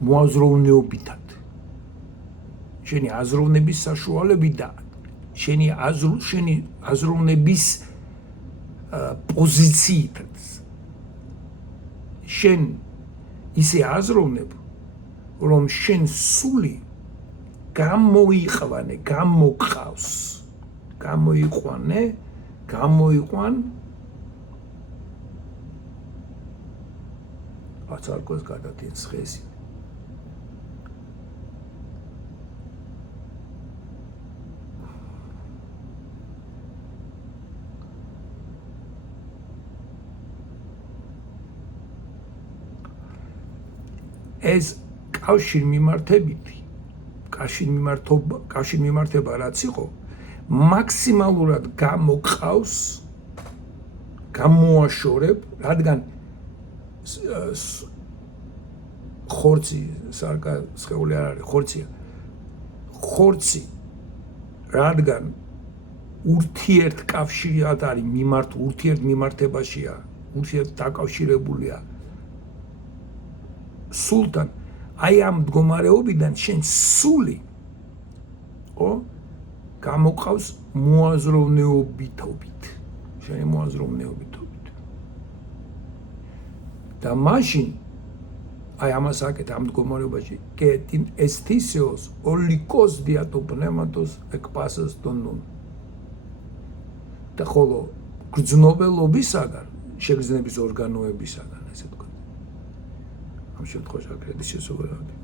მოაზროვნეობითად შენი აზროვნების საშუალებით და შენი აზროვნების პოზიციით შენ ისე აზროვნებ რომ შენ სული გამოიყვან აცარკოს კატატინსხესი ეს კავშირ მიმართება რაც იყო მაქსიმალურად გამოაშორებ რადგან ხორცი სარკა სხეული არ არის ხორცია ხორცი რადგან ურთიერთ კავშირად არის ურთიერთ მიმართებაშია ურთიერთ დაკავშირებულია სულთან აი ამ მდგომარეობიდან შენ სული ო გამოყავს მოაზროვნეობითობით შენი მოაზროვნეობითობით და მაშინ აი ამას აკეთ ამ მდგომარეობაში και την αισθήσεως ολικός δια το πνεύματος εκπάσας των νουν და ხოლო გრძნობელობისაგან შეგრძნების ორგანოებისაგან ესე თქვა ამ შემთხვევაში აკრედის შესაძლებელი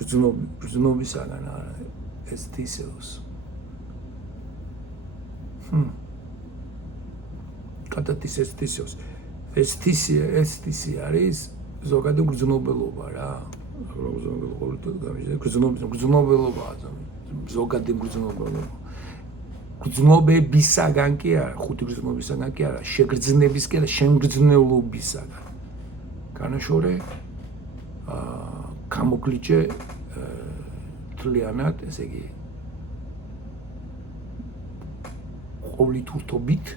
გრძნობისაგან არა αισθήσεως κατά της αισθήσεως αίσθηση არის ზოგადად გრძნობელობა რა გრძნობელობაა ზოგადად გრძნობებისაგან კი არა ხუთი გრძნობისაგან კი არა შეგრძნების კი არა შემგრძნელობისაგან განაშორე გამოგვლიჭე თლიანად ესე იგი ყოვლით ურთობით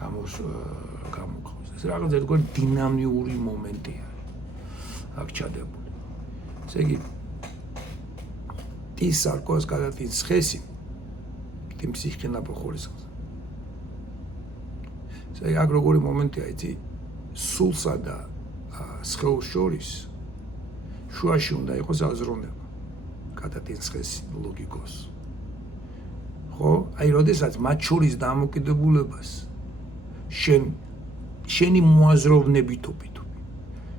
გამოყავს ეს რაღაც ერთგვარი დინამიური მომენტია აქ ჩადებული ესე იგი ის სარკოს კატატინსხესი იმ ფსიქიკა ნაპოხორისას ესე იგი აქ როგორი მომენტია იცი სულსა და სხეულს შორის შუაში უნდა იყოს აზროვნება კატატინსხესი ლოგიკოს ხო აი როდესაც მათ შორის დამოკიდებულებას შენი მოაზროვნებითობით,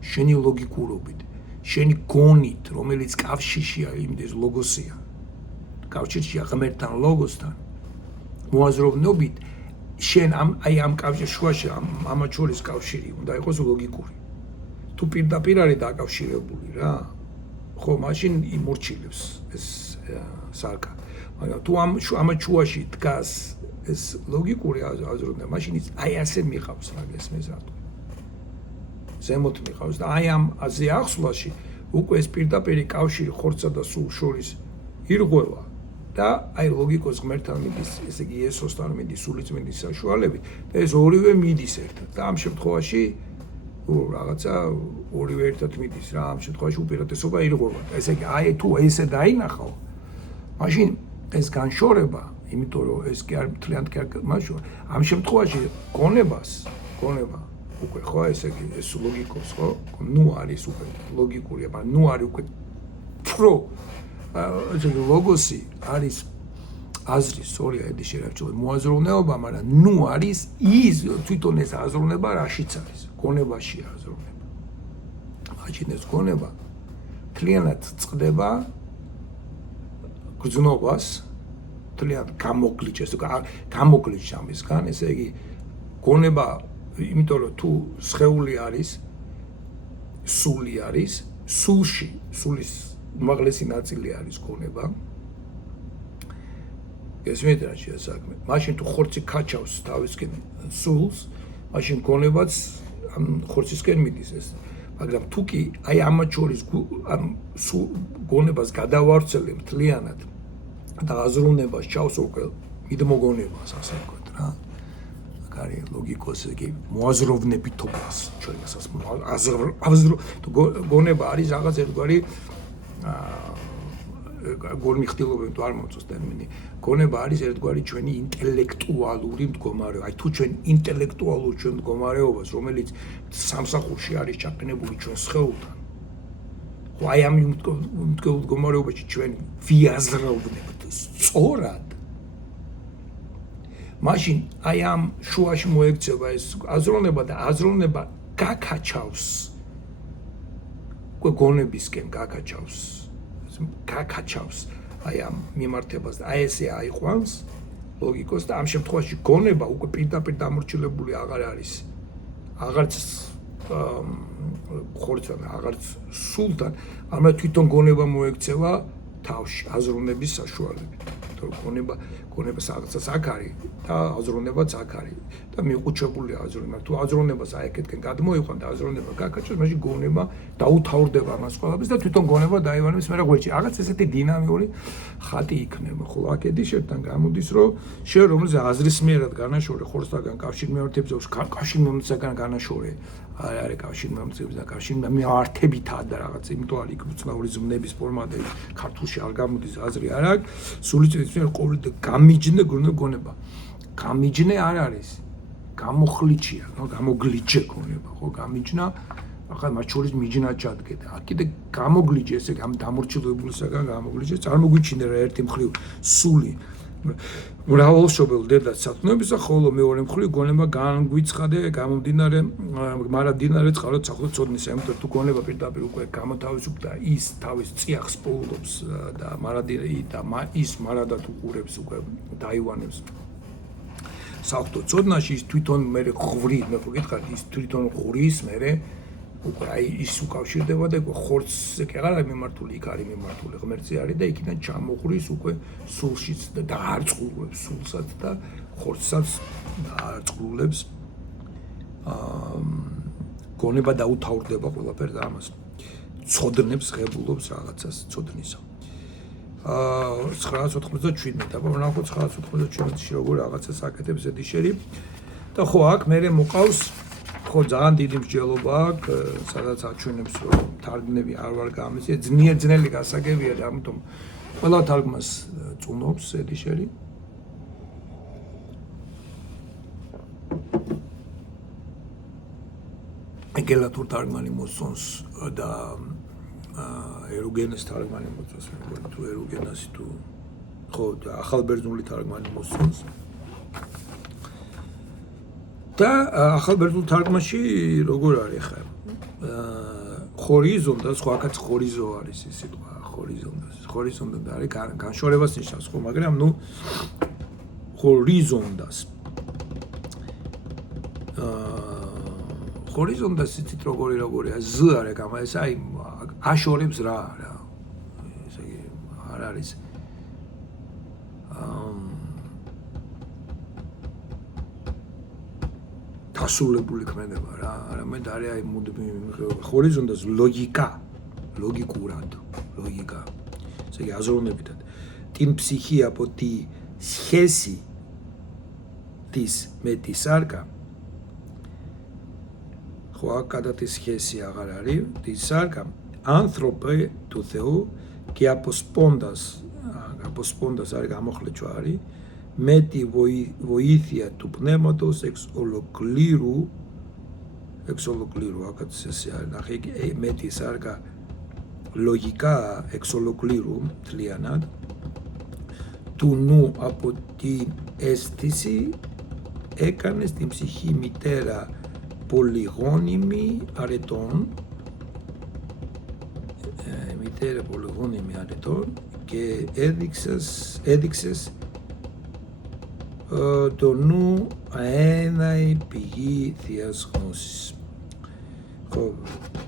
შენი ლოგიკურობით, შენი გონით, რომელიც კავშირშია იმდეს ლოგოსია, კავშირშია ღმერთთან ლოგოსთან, მოაზროვნებით შენ ამ კავშირის შუაში ამათ შორის კავშირი უნდა იყოს ლოგიკური. თუ პირდაპირ არის დაკავშირებული რა, ხო, მაშინ იმორჩილებს ეს სარკა. მაგრამ თუ ამათ შუაში დგას ეს ლოგიკური აზროვნება, მაშინ აი ასე მიყავს რა გესმის რა თქვი. ზემოთ მიყავს და აი ამ აზე ახსვლაში უკვე ეს პირდაპირი კავშირი ხორცსა და სულ შორის ირღვევა და აი ლოგიკოს ღმერთთან მიდის, ესე იგი იესოსთან მიდის სულიწმინდის საშუალებით და ეს ორივე მიდის ერთად და ამ შემთხვევაში რაღაცა ორივე ერთად მიდის რა, ამ შემთხვევაში უპირატესობა ირღვევა. ესე იგი აი თუ ესე დაინახავ, მაშინ ეს განშორება, იმიტომ რომ ეს კი არ მთლიანად კი არ მაშინ ამ შემთხვევაში გონება უკვე ხო ესე იგი ეს ლოგიკოს ხო ნუ არის უკვე ლოგიკური, მაგრამ ნუ არის უკვე პრო ესე იგი ლოგოსი არის აზრის სწორია ედიში რა ვთქვი მოაზროვნება, მაგრამ ნუ არის ის თვითონ ეს აზროვნება რაშიც არის გონებაში აზროვნება. მაშინ ეს გონება მთლიანად წყდება გრძნობას მთლიანად გამოგლიჩ ამისგან, ესე იგი გონება იმიტომ რომ თუ სხეული არის, სული არის, სულის უმაღლესი ნაწილი არის გონება. გესმით რა შეასაქმე. მაშინ თუ ხორცი ქაჩავს თავისკენ სულს, მაშინ გონებაც ამ ხორცისკენ მიდის ეს. მაგრამ თუ კი აი ამათ შორის ამ გონებას გადავავრცელებ მთლიანად და აზროვნებას ჩავს უკვე მიდმოგონებას ასე ვთქვათ რა. არის ლოგიკოს იგი მოაზროვნებითობას ჩვენ ასას გონება არის რაღაც ერთგვარი გორმიხდილობენ თუ არ მომწონს ტერმინი გონება არის ერთგვარი ჩვენი ინტელექტუალური მდგომარეობა აი თუ ჩვენ ინტელექტუალურ ჩვენ მდგომარეობას რომელიც სამსახურში არის ჩაყენებული ჩვენ სხეულთან ხო აი ამ მდგომარეობაში ჩვენ ვიაზროვნებთ სწორად მაშინ აი ამ შუაში მოექცევა ეს აზროვნება და აზროვნება გაკაჩავს გონებისკენ გაკაჩავს აი ამ მიმართებას და აი ესე აიყვანს ლოგიკოს და ამ შემთხვევაში გონება უკვე პირდაპირ დამორჩილებული აღარ არის აღარც ხორცთან აღარც სულთან ამათ თვითონ გონება მოექცევა თავში აზროვნების საშუალებით გონება რაღაცას აქ არის და აზროვნებაც აქ არის და მიუყუჩებულია აზროვნება თუ აზროვნებას აი ეკეთკენ გადმოიყვან და აზროვნება გაკაჩოს მაშინ გონება დაუთავრდება მას ყველაფერს და თვითონ გონება დაივანებს მერე გვერდში რაღაც ესეთი დინამიური ხატი იქნება ხოლო აქ ედიშერთან გამოდის რომ შენ რომელზე აზრის მიერად განაშორე ხორცთაგან კავშირმემართებებს კავშირმემართებისგან განაშორე არის კავშირმემართებებს და კავშირმემართებითაა და რაღაც იმიტომ არის უცნაური ზმნების ფორმატები ქართულში არ გამოდის აზრი არ აქვს სულიწმინდის მიერ ყოველდღე გამიჯნე გონება გამიჯნე არ არის გამოხლიჩია ნო გამოგლიჩე გონება ხო გამიჯნა ახლა მათ შორის მიჯნა ჩადგეთ აქ კიდე გამოგლიჩე ესე ამ დამორჩილებულისაგან გამოგლიჩე წარმოგვიჩინე რა ერთი მხრივ სული მრავალშობილ დედას სათნოებისა ხოლო მეორე მხრივ გონება განგვიცხადე გამომდინარე მარადინარე წყაროთ სახლო ცოდნის ამიტომ თუ გონება პირდაპირ უკვე გამოთავისუფლდა ის თავის წიაღს პოულობს და მარადინი და ის მარადად უყურებს უკვე დაივანებს სახლო ცოდნაში ის თვითონ მე ღვრი მე გითხარ ის თვითონ ღვრის მე უკვე აი ის უკავშირდება და უკვე ხორცზე კი აღარ არის მიმართული იქ არის მიმართული ღმერთზე არის და იქიდან ჩამოღრის უკვე სულშიც და დაარწყულებს სულსაც და ხორცსაც დაარწყულებს გონება დაუთავრდება ყველაფერს და ამას ცოდნებს ღებულობს რაღაცას ცოდნისა 997 აბა ვნახოთ 997-ში როგორ რაღაცას აკეთებს ედიშერი და ხო აქ მე მოყავს ხო ძალიან დიდი მსჯელობა აქვს სადაც აჩვენებს რომ თარგმნები არ ვარ გამეცე ძნელი გასაგებია და ამიტომ ყველა თარგმანს წუნობს ედიშერი ეგელათურ თარგმანი მოსწონს და ერუგენეს თარგმანი მოწონს თუ ერუგენასი თუ ხო, ახალბერძნული თარგმანი მოსწონს. და ახალბერძნულ თარგმანში როგორ არის ხა? ხორიზონდა, სხვა კაც ხორიზო არის ის სიტყვა, ხორიზონდა არის განშორებას ნიშნავს, ხო, მაგრამ ნუ ხორიზონდას. ხორიზონდას იცით როგორია, ზ არის გამა, ეს აი აშორებს რა. ესე იგი არ არის დასულებული ქმედება რა, არამედ არის აი ხორიზონდას ლოგიკურად, ლოგიკა. ესე იგი აზროვნებითად. Την ψυχή από τη σχέση της με τη σάρκα. Χω κατά τη σχέση აღარ არის, τη σάρκα, άνθρωπε του Θεού και αποσπώντας არის გამოხლეჭვა არის, με τη βοήθεια του πνεύματος εξ ολοκλήρου, με τη σάρκα λογικά εξ ολοκλήρου, τλιανάτ, του νου από την αίσθηση έκανε στην ψυχή μητέρα πολυγόνιμη αρετών, και έδειξες το νου αέναη πηγή Θείας γνώσης.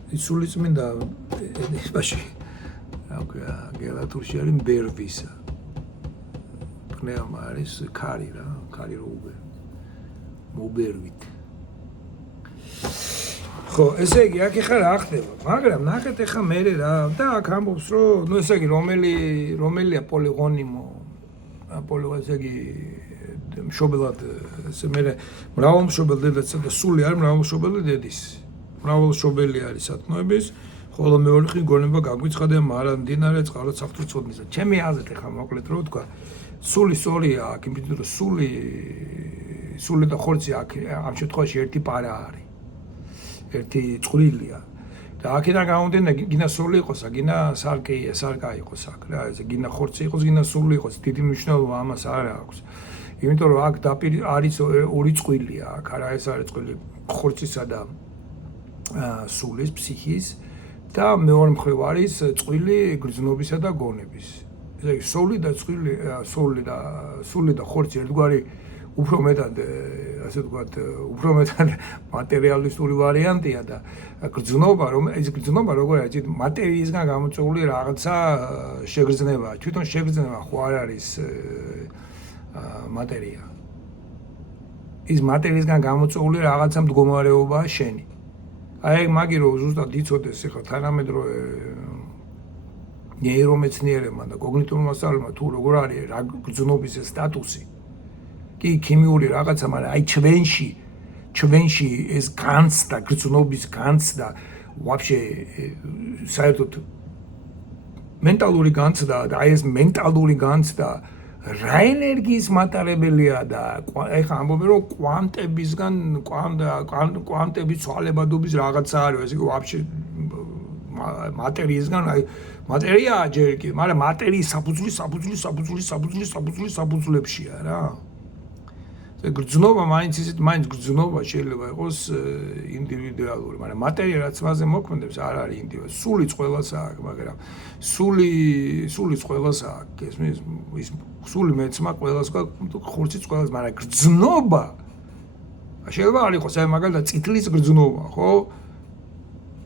Η სულიწმინდა ენებაში გელათურში არის მბერვისა. πνεύმა არის ქარი რა, ქარი რო მობერვით. ხო, ესე იგი, აქ ეხლა რა ხდება, მაგრამ ნახეთ ეხლა მე რა და აქ ამბობს რომ, ნუ ესე იგი, რომელია პოლიგონიმო, ესე იგი, მშობელად, ესე მე მრავალმშობელი დედაცა და სული არის მრავალმშობელი დედის. მრავალმშობელი არის სათნოების, ხოლო მეორე ხი გონება გაგვიცხადა მარა მდინარე წყარო საფრთხე წოდნისა. ჩემი აზრით ეხლა მოკლედ რო ვთქვა, სული სწორია აქ, იმიტომ რომ სული და ხორცი აქ ამ შემთხვევაში ერთი პარა არის. ერთი წვრილია და აქედან გამომდინარე გინდა სული იყოს, გინდა სარკა იყოს აქ რა, ესე გინდა ხორცი იყოს, გინდა სული იყოს, დიდი მნიშვნელობა ამას არ აქვს. იმიტომ რომ აქ არის ორი წვრილია, აქ არა ეს არის წვრილი ხორცისა და სულის, ψυχის და მეორე მხრივ არის წვრილი გრძნობისა და გონების. ესე იგი სული და ხორცი ერთგვარი უფრო მეტად, ასე ვთქვათ, უფრო მეტად მატერიალისტური ვარიანტია და ეს გრძნობა როგორ არის, მატერიისგან გამოწვეული რაღაცა შეგრძნება, თვითონ შეგრძნება ხო არ არის მატერია. ის მატერიისგან გამოწვეული რაღაცა მდგომარეობაა შენი. აი მაგი რო ზუსტად იცოდეს ახლა თანამედროვე ნეირომეცნიერებმა და კოგნიტურულ მასწავლებელმა თუ როგორ არის რა გრძნობის სტატუსი. კი ქიმიური რაღაცა, მაგრამ აი ჩვენში ეს განცდა, გრძნობის განცდა, ვაფშე საერთოდ მენტალური განცდა და აი ეს მენტალური განცდა რა ენერგიის მატარებელია და ეხლა ამბობენ რომ კვანტების ცვალებადობის რაღაცა არის, ესე იგი ვაფშე მატერიისგან, აი მატერიაა ჯერ კი, მაგრამ მატერიის საფუძვლებშია რა. გრძნობა მაინც გრძნობა შეიძლება იყოს ინდივიდუალური, მაგრამ მატერია რაც მასზე მოქმედებს არ არის ინდივიდუალური. სულიც ყველას აქვს, მაგრამ სულიც ყველას აქვს, ესმის სული მეცმა ყველას აქვს, ხორციც ყველას, მაგრამ გრძნობა შეიძლება არ იყოს, აი მაგალითად წითლის გრძნობა, ხო?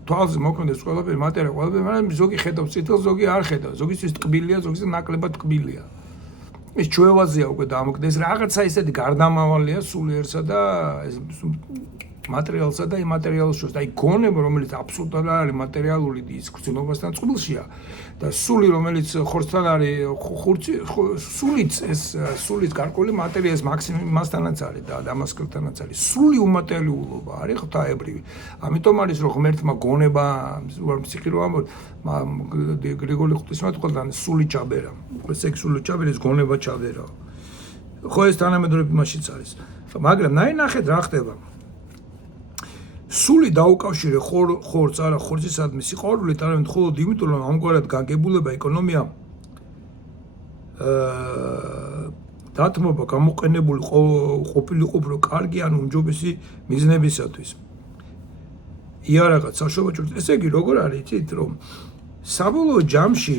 თვალზე მოქმედებს ყველაფერი, მატერია ყველაფერი, მაგრამ ზოგი ხედავს წითელს, ზოგი არ ხედავს, ზოგისთვის ტკბილია, ზოგისთვის ნაკლებად ტკბილია. ეს ჩვევაზეა უკვე დამოკიდეს რაღაცა ისეთი გარდამავალია სულიერსა და მატერიალსა და იმატერიალს შორის. აი გონება, რომელიც აბსოლუტურად არ არის მატერიალური, ის გრძნობასთან წყვილშია და სული, რომელიც ხორცთან არის, სულიც გარკვეული მატერია, ეს მაქსიმუმ მასთანაც არის და დამასკელთანაც არის. სული უმატერიალურობა არის ღვთაებრივი. ამიტომ არის რომ ღმერთმა გონება, ფსიქი რო ამბობ, გრიგოლი ღვთისმეტყველთან სული ჩაბერა. ესე იგი სული ჩაბერა, ეს გონება ჩაბერა. ხო ეს თანამედროვე იმაშიც არის. მაგრამ ნახეთ რა ხდება. სული დაუკავშირე ხორცს არა ხორცისადმი სიყვარულით, არამედ მხოლოდ იმიტომ რომ ამგვარად გაგებულება ეკონომია დათმობა გამოყენებული ყოფილიყო უფრო კარგი ან უმჯობესი მიზნებისათვის. იარაღად საშუალო ჯგუფს. ესე იგი, როგორ არის, იცით, რომ საბოლოო ჯამში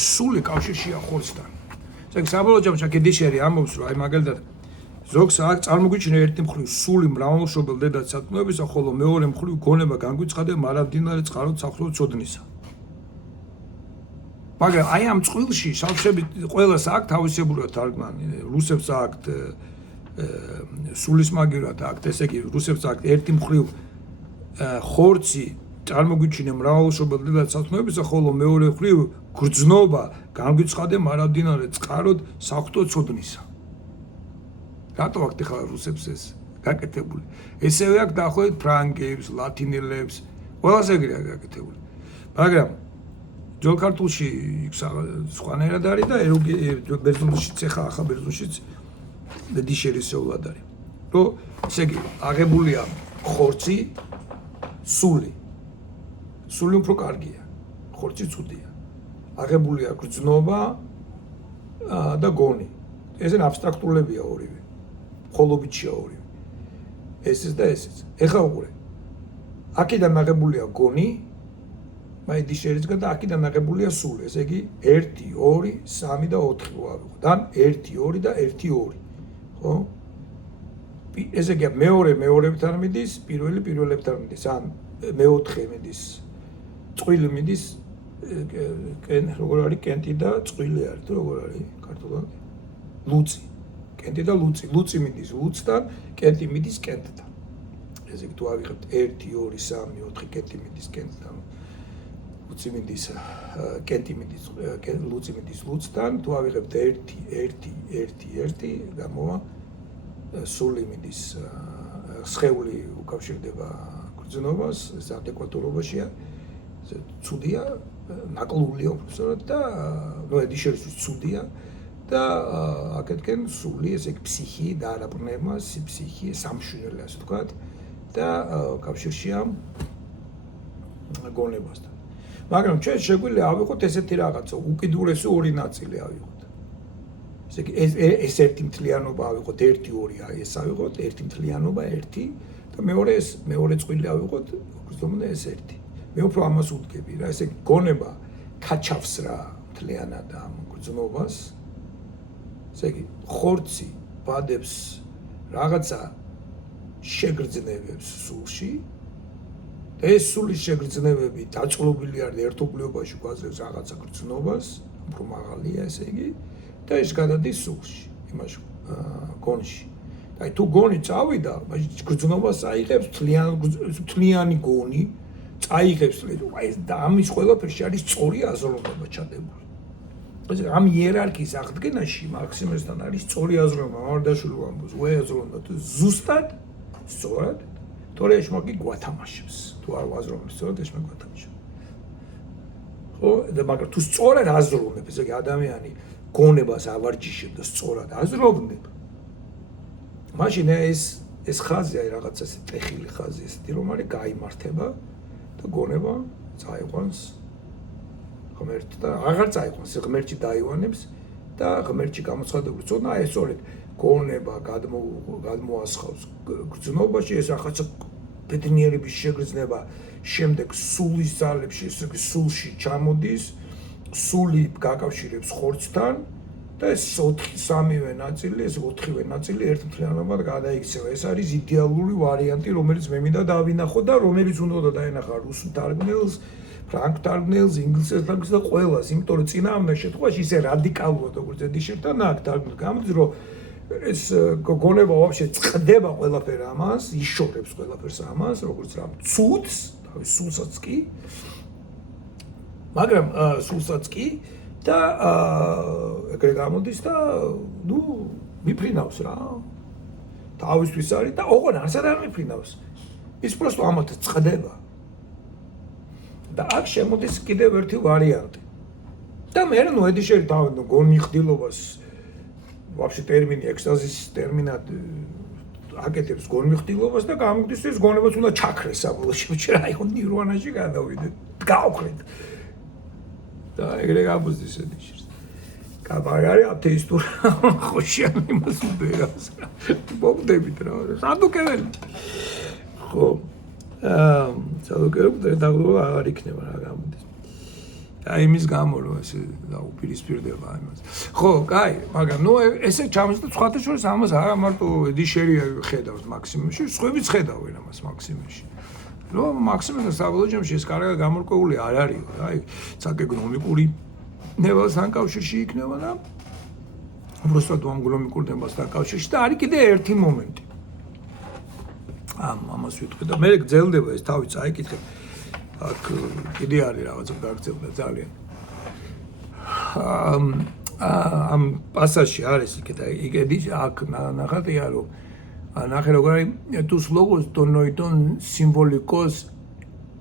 სული კავშირშია ხორცთან. ესე იგი, საბოლოო ჯამში კედიშერი ამბობს, რომ აი მაგალითად ზოგს აქ წარმოგვიჩინა ერთი მხრივ სული მრავალმხრივ დედაც სათნოებისა, ხოლო მეორე მხრივ გონება განგვიცხადა მარადმდინარე წყაროდ საფრთხო ცოდნისა. მაგრამ აი ამ წყვილში სავსებით ყველას აქ თავისებურად თარგმანი, რუსებს აქვთ სულის მაგივრად აქვთ, ესე იგი რუსებს აქვთ ერთი მხრივ ხორცი წარმოგვიჩინა მრავალმხრივ დედაც სათნოებისა, ხოლო მეორე მხრივ გრძნობა განგვიცხადა მარადმდინარე წყაროდ საფრთხო ცოდნისა. რატო აქვთ ახლა რუსებს ეს გაკეთებული? ესევე აქვს დაახლოებით ფრანგებს, ლათინელებს, ყველას ეგრეა გაკეთებული. მაგრამ ძველ ქართულში სხვანაირად არის და ბერძნულშიც ახლა ბერძნულშიც დედიშერის შეულად არის. რომ ესე იგი აღებულია ხორცი, სული. სული უფრო კარგია, ხორცი ცუდია. აღებულია გრძნობა და გონი. ესე აბსტრაქტულებია ორივე. ხოლობიჩია ორივე. ესეც და ესეც. ეხლა უყურე. აქედან აღებულია გონი, მაიდიშერისგან და აქედან აღებულია სული. ესე იგი 1, 2, 3 და 4 ვავიღოთ. ან 1, 2 და 1, 2. ხო? ესე იგი მეორებთან მიდის, პირველებთან მიდის. ან მეოთხე მიდის. წყვილი მიდის, როგორ არის კენტი და წყვილი არის, თუ როგორ არის ქართულად? ლუცი. კენტი და ლუცი მიდის ლუცთან, კენტი მიდის კენტთან. ესე იგი თუ ავიღებთ 1, 2, 3, 4 კენტი მიდის კენტთან. ლუცი მიდის კენტი მიდის ლუცი მიდის ლუცთან, თუ ავიღებთ 1, გამოვა სული მიდის სხეული უკავშირდება გრძნობას, ეს ადეკვატურობაშია. ეს ცუდია, ნაკლულია უბრალოდ და ნუ ედიშერისთვის ცუდია. და აქეთკენ სული, ესე იგი ფსიქი და არაბნემა, ფსიქი, სამშვიდობო ასე ვთქვათ და კავშირშია გონებასთან. მაგრამ ჩვენ შეგვიძლია ავიღოთ ესეთი რაღაცა, უკიდურესი ორი ნაწილი ავიღოთ. ესე იგი ეს ერთი მთლიანობა ავიღოთ 1, 2, აი ეს ავიღოთ, ერთი მთლიანობა 1 და მეორე წყვილი ავიღოთ, გრძნობა ეს 1. მე უფრო ამას ვუდგები რა, ესე იგი გონება კაჩავს რა მთლიანად ამ გრძნობას. ესე იგი ხორცი ბადებს რაღაცა შეგრძნებებს სულში და ეს სულის შეგრძნებები დაწყლობილი არის ერთობლიობაში გვაძლევს რაღაცა გრძნობას, უფრო მაღალია ესე იგი და ეს გადადის სულში, იმაში გონში. აი თუ გონი წავიდა, მაშინ გრძნობას აიღებს მთლიანი გონი, წაიღებს აი და ამის ყველაფერში არის სწორი აზროვნება ჩადებული. ამ იერარქიის აღდგენაში მარქსიზმთან არის სწორი აზროვნება, მამარდაშვილი ამბობს, უაზროვნდა თუ ზუსტად სწორად, თორე ეშმაკი გვათამაშებს. თუ არ ვაზროვნებ სწორად, ეშმაკი გვათამაშებს. ხო, და მაგრამ თუ სწორად აზროვნებ, ესე იგი ადამიანი გონებას ავარჯიშებს და სწორად აზროვნებ, მაშინ ეს ხაზი აი რაღაცა ეს ტეხილი ხაზი ესეთი რომ არის გაიმართება და გონება წაიყვანს ღმერთი და აღარ წაიყვანს, ღმერთი დაივანებს და ღმერთი გამოცხადებული ცოდნა, ეს სწორედ გონება გადმოასხავს გრძნობაში, ეს რაღაცა ბედნიერების შეგრძნება, შემდეგ სულის ძალებში, სულში ჩამოდის, სული გაკავშირებს ხორცთან და ეს 3-ვე ნაწილი, ეს 4-ვე ნაწილი ერთ მთლიანობად გადაიქცევა. ეს არის იდეალური ვარიანტი, რომელიც მე მინდა დავინახო და რომელიც უნდა დაენახა რუს მთარგმნელს, ფრანგ თარგმნელს, ინგლისურ თარგმნელს და ყველას, იმიტომ რომ წინააღმდეგ შემთხვევაში ისე რადიკალურად როგორც ედიშერთან აქ თარგმნელს გამოდის, რომ ეს გონება ვაფშე წდება ყველაფერ ამას, იშორებს ყველაფერს ამას, როგორც რამ ცუდს, თავის სულსაც კი, მაგრამ სულსაც კი და ეგრე გამოდის და ნუ მიფრინავს რა. თავისთვის არის და ოღონ არცად არ მიფრინავს. ის просто ამათ წდება. და აქ შემოდის კიდევ ერთი ვარიანტი. და მე ნუ ედიშერი დავინო გონიხდილობას ვაფშე ტერმინი ექსტაზის ტერმინად აკეთებს გონმიხდილობას და გამიგდის ეს გონებაც უნდა ჩაქრეს საბოლოოში რა იყო ნირვანაში გადავიდე გავხრეთ და ეგრე გამოსდის ენიშს კაბაგარი ათეისტურ ხოშიან იმას უბერავს მოგდებით რა სადუკეველი ხო სადუკეველი დაგლობა აღარ იქნება რა გამოდის აი იმის გამო რომ ესე დაუპირისპირდება იმას. ხო, კაი, მაგრამ ნუ ესე ჩამოსდა სხვათა შორის ამას არა მარტო ედიშერი ხედავს მაქსიმუმში, სხვაებიც ხედავენ ამას მაქსიმუმში. რომ მაქსიმუმში საბოლოოში ეს კარგად გამორკვეული არ არისო, რა, აი, საკეკონომიკური ნებასთან კავშირში იქნება და უბრალოდ ეკონომიკურ ნებასთან კავშირში და არის კიდე ერთი მომენტი. ამას ვიტყვი და მე გძელდება ეს თავი წაიკითხე. აქ კიდე არის რაღაცა გაგრძელდა ძალიან. ამ პასაჟში არის იქედი აქ ნახატია რომ ნახე როგორ არის tus logos tonoiton simbólicos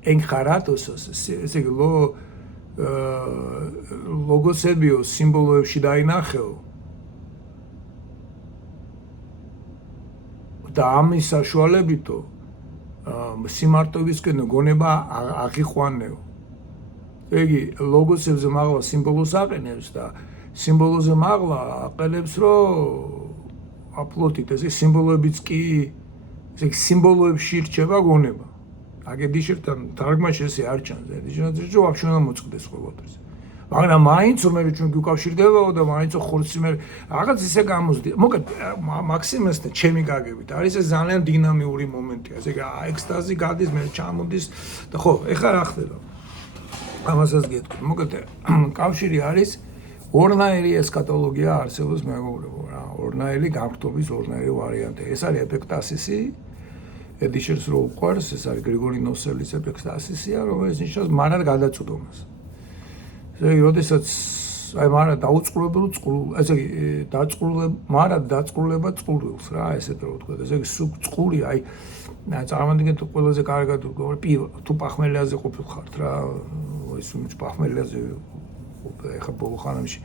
enjarados ესე ლოგოსებიო სიმბოლოებში დაინახეო და ამის საშუალებითო სიმარტოვისკენ გონება აღიყვანეო. იგი ლოგოსებზე მაღლა სიმბოლოს აყენებს და სიმბოლოზე მაღლა აყენებს რომ აპლოტით ესე სიმბოლოებიც კი ესე სიმბოლოებში რჩება გონება. აგედიშერთან თარგმანში ესე არ ჩანს. ედი ვაფშე უნდა მოწყდეს ყოველთვის. მაგრამ მაინც მე ჩვენ გიკავშირდებაო და მაინც ხორცი მე რაღაც ისე გამოსდი. მოკლედ მაქსიმესთან ჩემი გაგებით არის ეს ძალიან დინამიური მომენტია. ესე ექსტაზი გადის მე ჩამოდის და ხო, ეხლა რა ხდება? ამასაც გეტყვი. მოკლედ კავშირი არის ორნაირი ესკატოლოგია არსებობს მეგობრებო რა. ორნაირი გამხდობის ორნაირი ვარიანტი. ეს არის ეპექტასისი. ედიშერს რო უყვარს, ეს არის გრიგორი ნოსელის ეპექტასისია, რომელიც ნიშნავს მარად გადაწყვეტობას. ესე იგი, როდესაც აი მარად დაუწყულებელ წყურულ, ესე იგი, მარად დაწყრულება წყურვილს რა, ესეთ რო ვთქვა. ესე იგი, წყური აი წარმოვიდგინეთ ყველაზე კარგად თუ პახმელიაზე ყოფილ ხართ რა, ის პახმელიაზე ეხა ბოლო ხანებში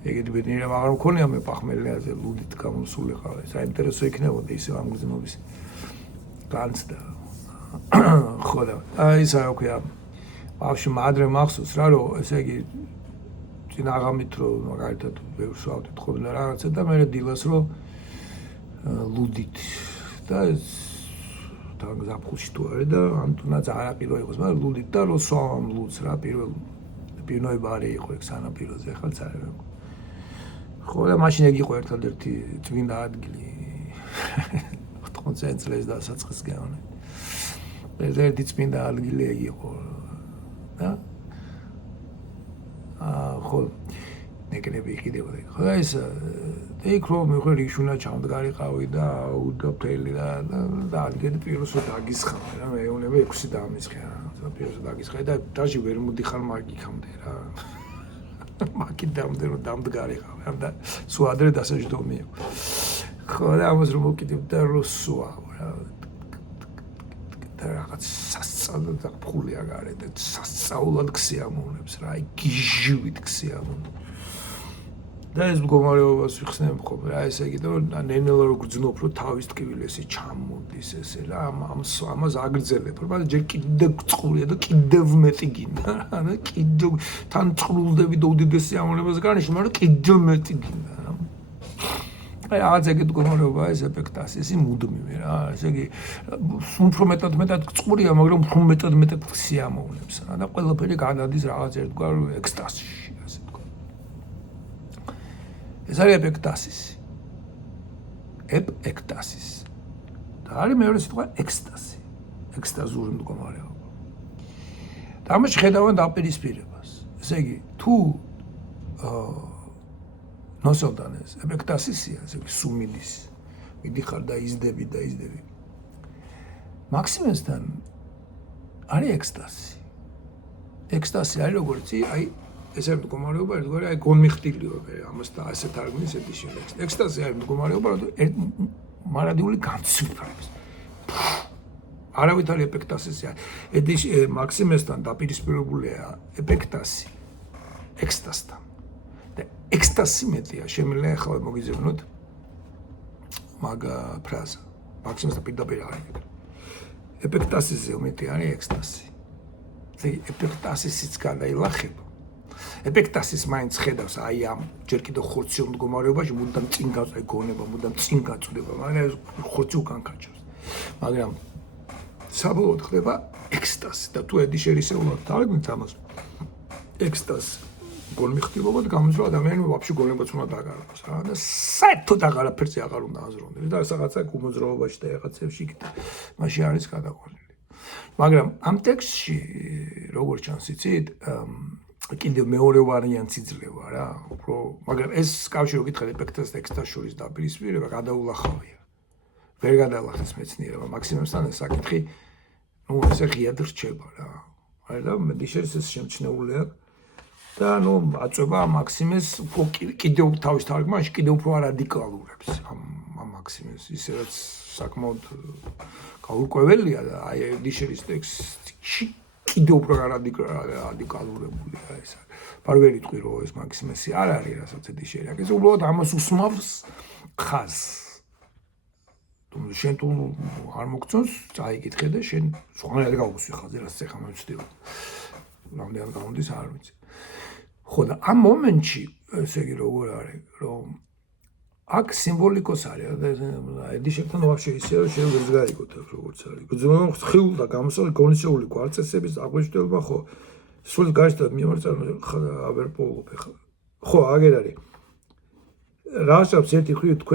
ეგეთი ბედნიერება აღარ მქონია მე პახმელიაზე ლუდით გამოსულიყავ. საინტერესო იქნებოდა ისე ამ გზნობის განცდა. ხო და აი ისა რა ქვია ბავშვი ადრე მახსოვს რა რომ ესე იგი წინა აღამით რომ მაგალითად ბევრს ვავდით ხოლმე რაღაცა და მე დილას რომ ლუდით და თან ზაფხულში თუ არის და ან თუნდაც არაპირო იყოს მაგრამ ლუდით და რომ სვამ ლუდს რა პირნოებარი იყო ეგ სანაპიროზე ხალ წარებ. ხო და მაშინ ეგ იყო ერთადერთი წმინდა ადგილი 80 წელს დასაწყის გეონე. ერთ-ერთი წმინდა ადგილი ეგ იყო. და ხო ნეკნები იყიდებოდა. ხო და ეს იქ რომ მე ხო რიშუნა ჩამდგარიყავი და უდაფელი და ადგილი პიროსო დაგისხამე რა მე ეუბნება 6 დამისხე რა. პიროსო დაგისხე და დაჟი ვერ მოდიხარ მაგიქამდე რა. მაგიდამდე რომ დამდგარიყავი და სულ ადრე დასაჯდომია. ხო და ამას რომ მოკიდებ და როსოა რა. და რაღაც სასწაულად დაფხულია გარეთ და სასწაულად ქსიამოვნებს რა აი გიჟივით ქსიამოვნებს და ეს მდგომარეობას ვიხსნებ ხოლმე რა ესე იგი და ნენელა რო გძნობ რომ თავის ტკივილი ესე ჩამოდის ესე რა ამას აგრძელებ მაგრამ ჯერ კიდევ წყურია და კიდევ მეტი გინდა რა კიდევ თან წყრულდები და უდიდეს სიამოვნებას განიშნე მაგრამ კიდევ მეტი გინდა აი რაღაც ეგეთ მდგომარეობა ეს ეპექტასისი მუდმივი რა ესე იგი უფრო მეტად წყურია მაგრამ უფრო მეტად სიამოვნებს რა და ყველაფერი გადადის რაღაც ერთგვარ ექსტაზში ასე თქვა ეს არის ეპექტასისი ეპექტასისი და არის მეორე სიტყვა ექსტაზი ექსტაზური მდგომარეობა და ამაში ხედავენ დაპირისპირებას ესე იგი თუ ნოსელთან ეს ეპექტასისია, ესე სუმიდის. მიდიხარ და იზდები. მაქსიმესთან არის ექსტაზი. ექსტაზი არის როგორც აი ესე მდგომარეობა ერთგვარი აი გონმიხტილიობა ამას და ასე თარგმნის ედიშენ. ექსტაზი არის მდგომარეობა, რომ მარადიული განცვიფრებს. არავითარი ეპექტასისია. მაქსიმესთან დაპირისპირებულია ეპექტასი ექსტაზთან. ექსტასიმეტრია შემიძლია ახლა მოგიძებნოთ მაგ ფრაზა მაქსიმუსთან პირდაპირ არ არის. ეპექტასისზე უმეტი არის ექსტასი. ეპექტასისიც გადაილახება. ეპექტასის მაინც ხედავს აი ამ ჯერ კიდევ ხორციელ მდგომარეობაში მუდამ წინ გაწვე გონება, მუდამ წინ გაწვდება, მაგრამ ხორცი უკან გაჩვენს. მაგრამ საბოლოოდ ხდება ექსტასი და თუ ედიშერისეულად დაგვით ამას ექსტასი გონმიხტილობად გამოძრა ადამიანი ვაფშე გონებაც უნდა დაგაროს რა და საერთოდ აღარაფერზე აღარ უნდა აზროვნდეს და რაღაცა გუმოძრაობაში და რაღაცებში მაშინ არის გადაყვანილი. მაგრამ ამ ტექსტში როგორც ჩანს იცით კიდევ მეორე ვარიანტი იძლევა რა, უფრო, მაგრამ ეს კავშირი რო გითხარ ეპექტას და ექსტას შორის დაპირისპირება გადაულახავია. ვერ გადაალახეს მეცნიერება, მაქსიმუმსთან ეს საკითხი, ნუ ესე ღიად რჩება რა. არა და მედიშერის ეს შემჩნეულია და ნუ აწובה მაქსიმეს კიდევ თავის თარგმანში კიდევ უფრო რადიკალურებს ამ მაქსიმეს, ისე რაც საკმაოდ გაურკვეველია და აი მედიშერის ტექსტში კიდევ უფრო რადიკალურებულია ეს. ვერ ვიტყვი რომ ეს მაქსიმესი არ არის რასაც ედიშერი. ეს უბრალოდ ამას უსმავს ხაზს. თუმცა შენ თუ არ მოგწონს, წაიკითხე და შენ სხვანაირად გავუსვი ხაზზე, რაც ეხლა მევცდილ. რამდენად გამოდის არ ვიცი. ხო და ამ მომენტში ესე იგი როგორ არის, რომ აქ სიმბოლიკოს არის და ედიშერთან ვაფშე ისეა შენ ვერ გაიგოთ როგორც არის. გძნობ ხილ და გამოსული კონსეული კვარცესების აღვიჟდება ხო სულ გაიშთა მიმართა აბერ პოულობ ხო აგერ არის. რაშავს ერთი ხვი თქვენ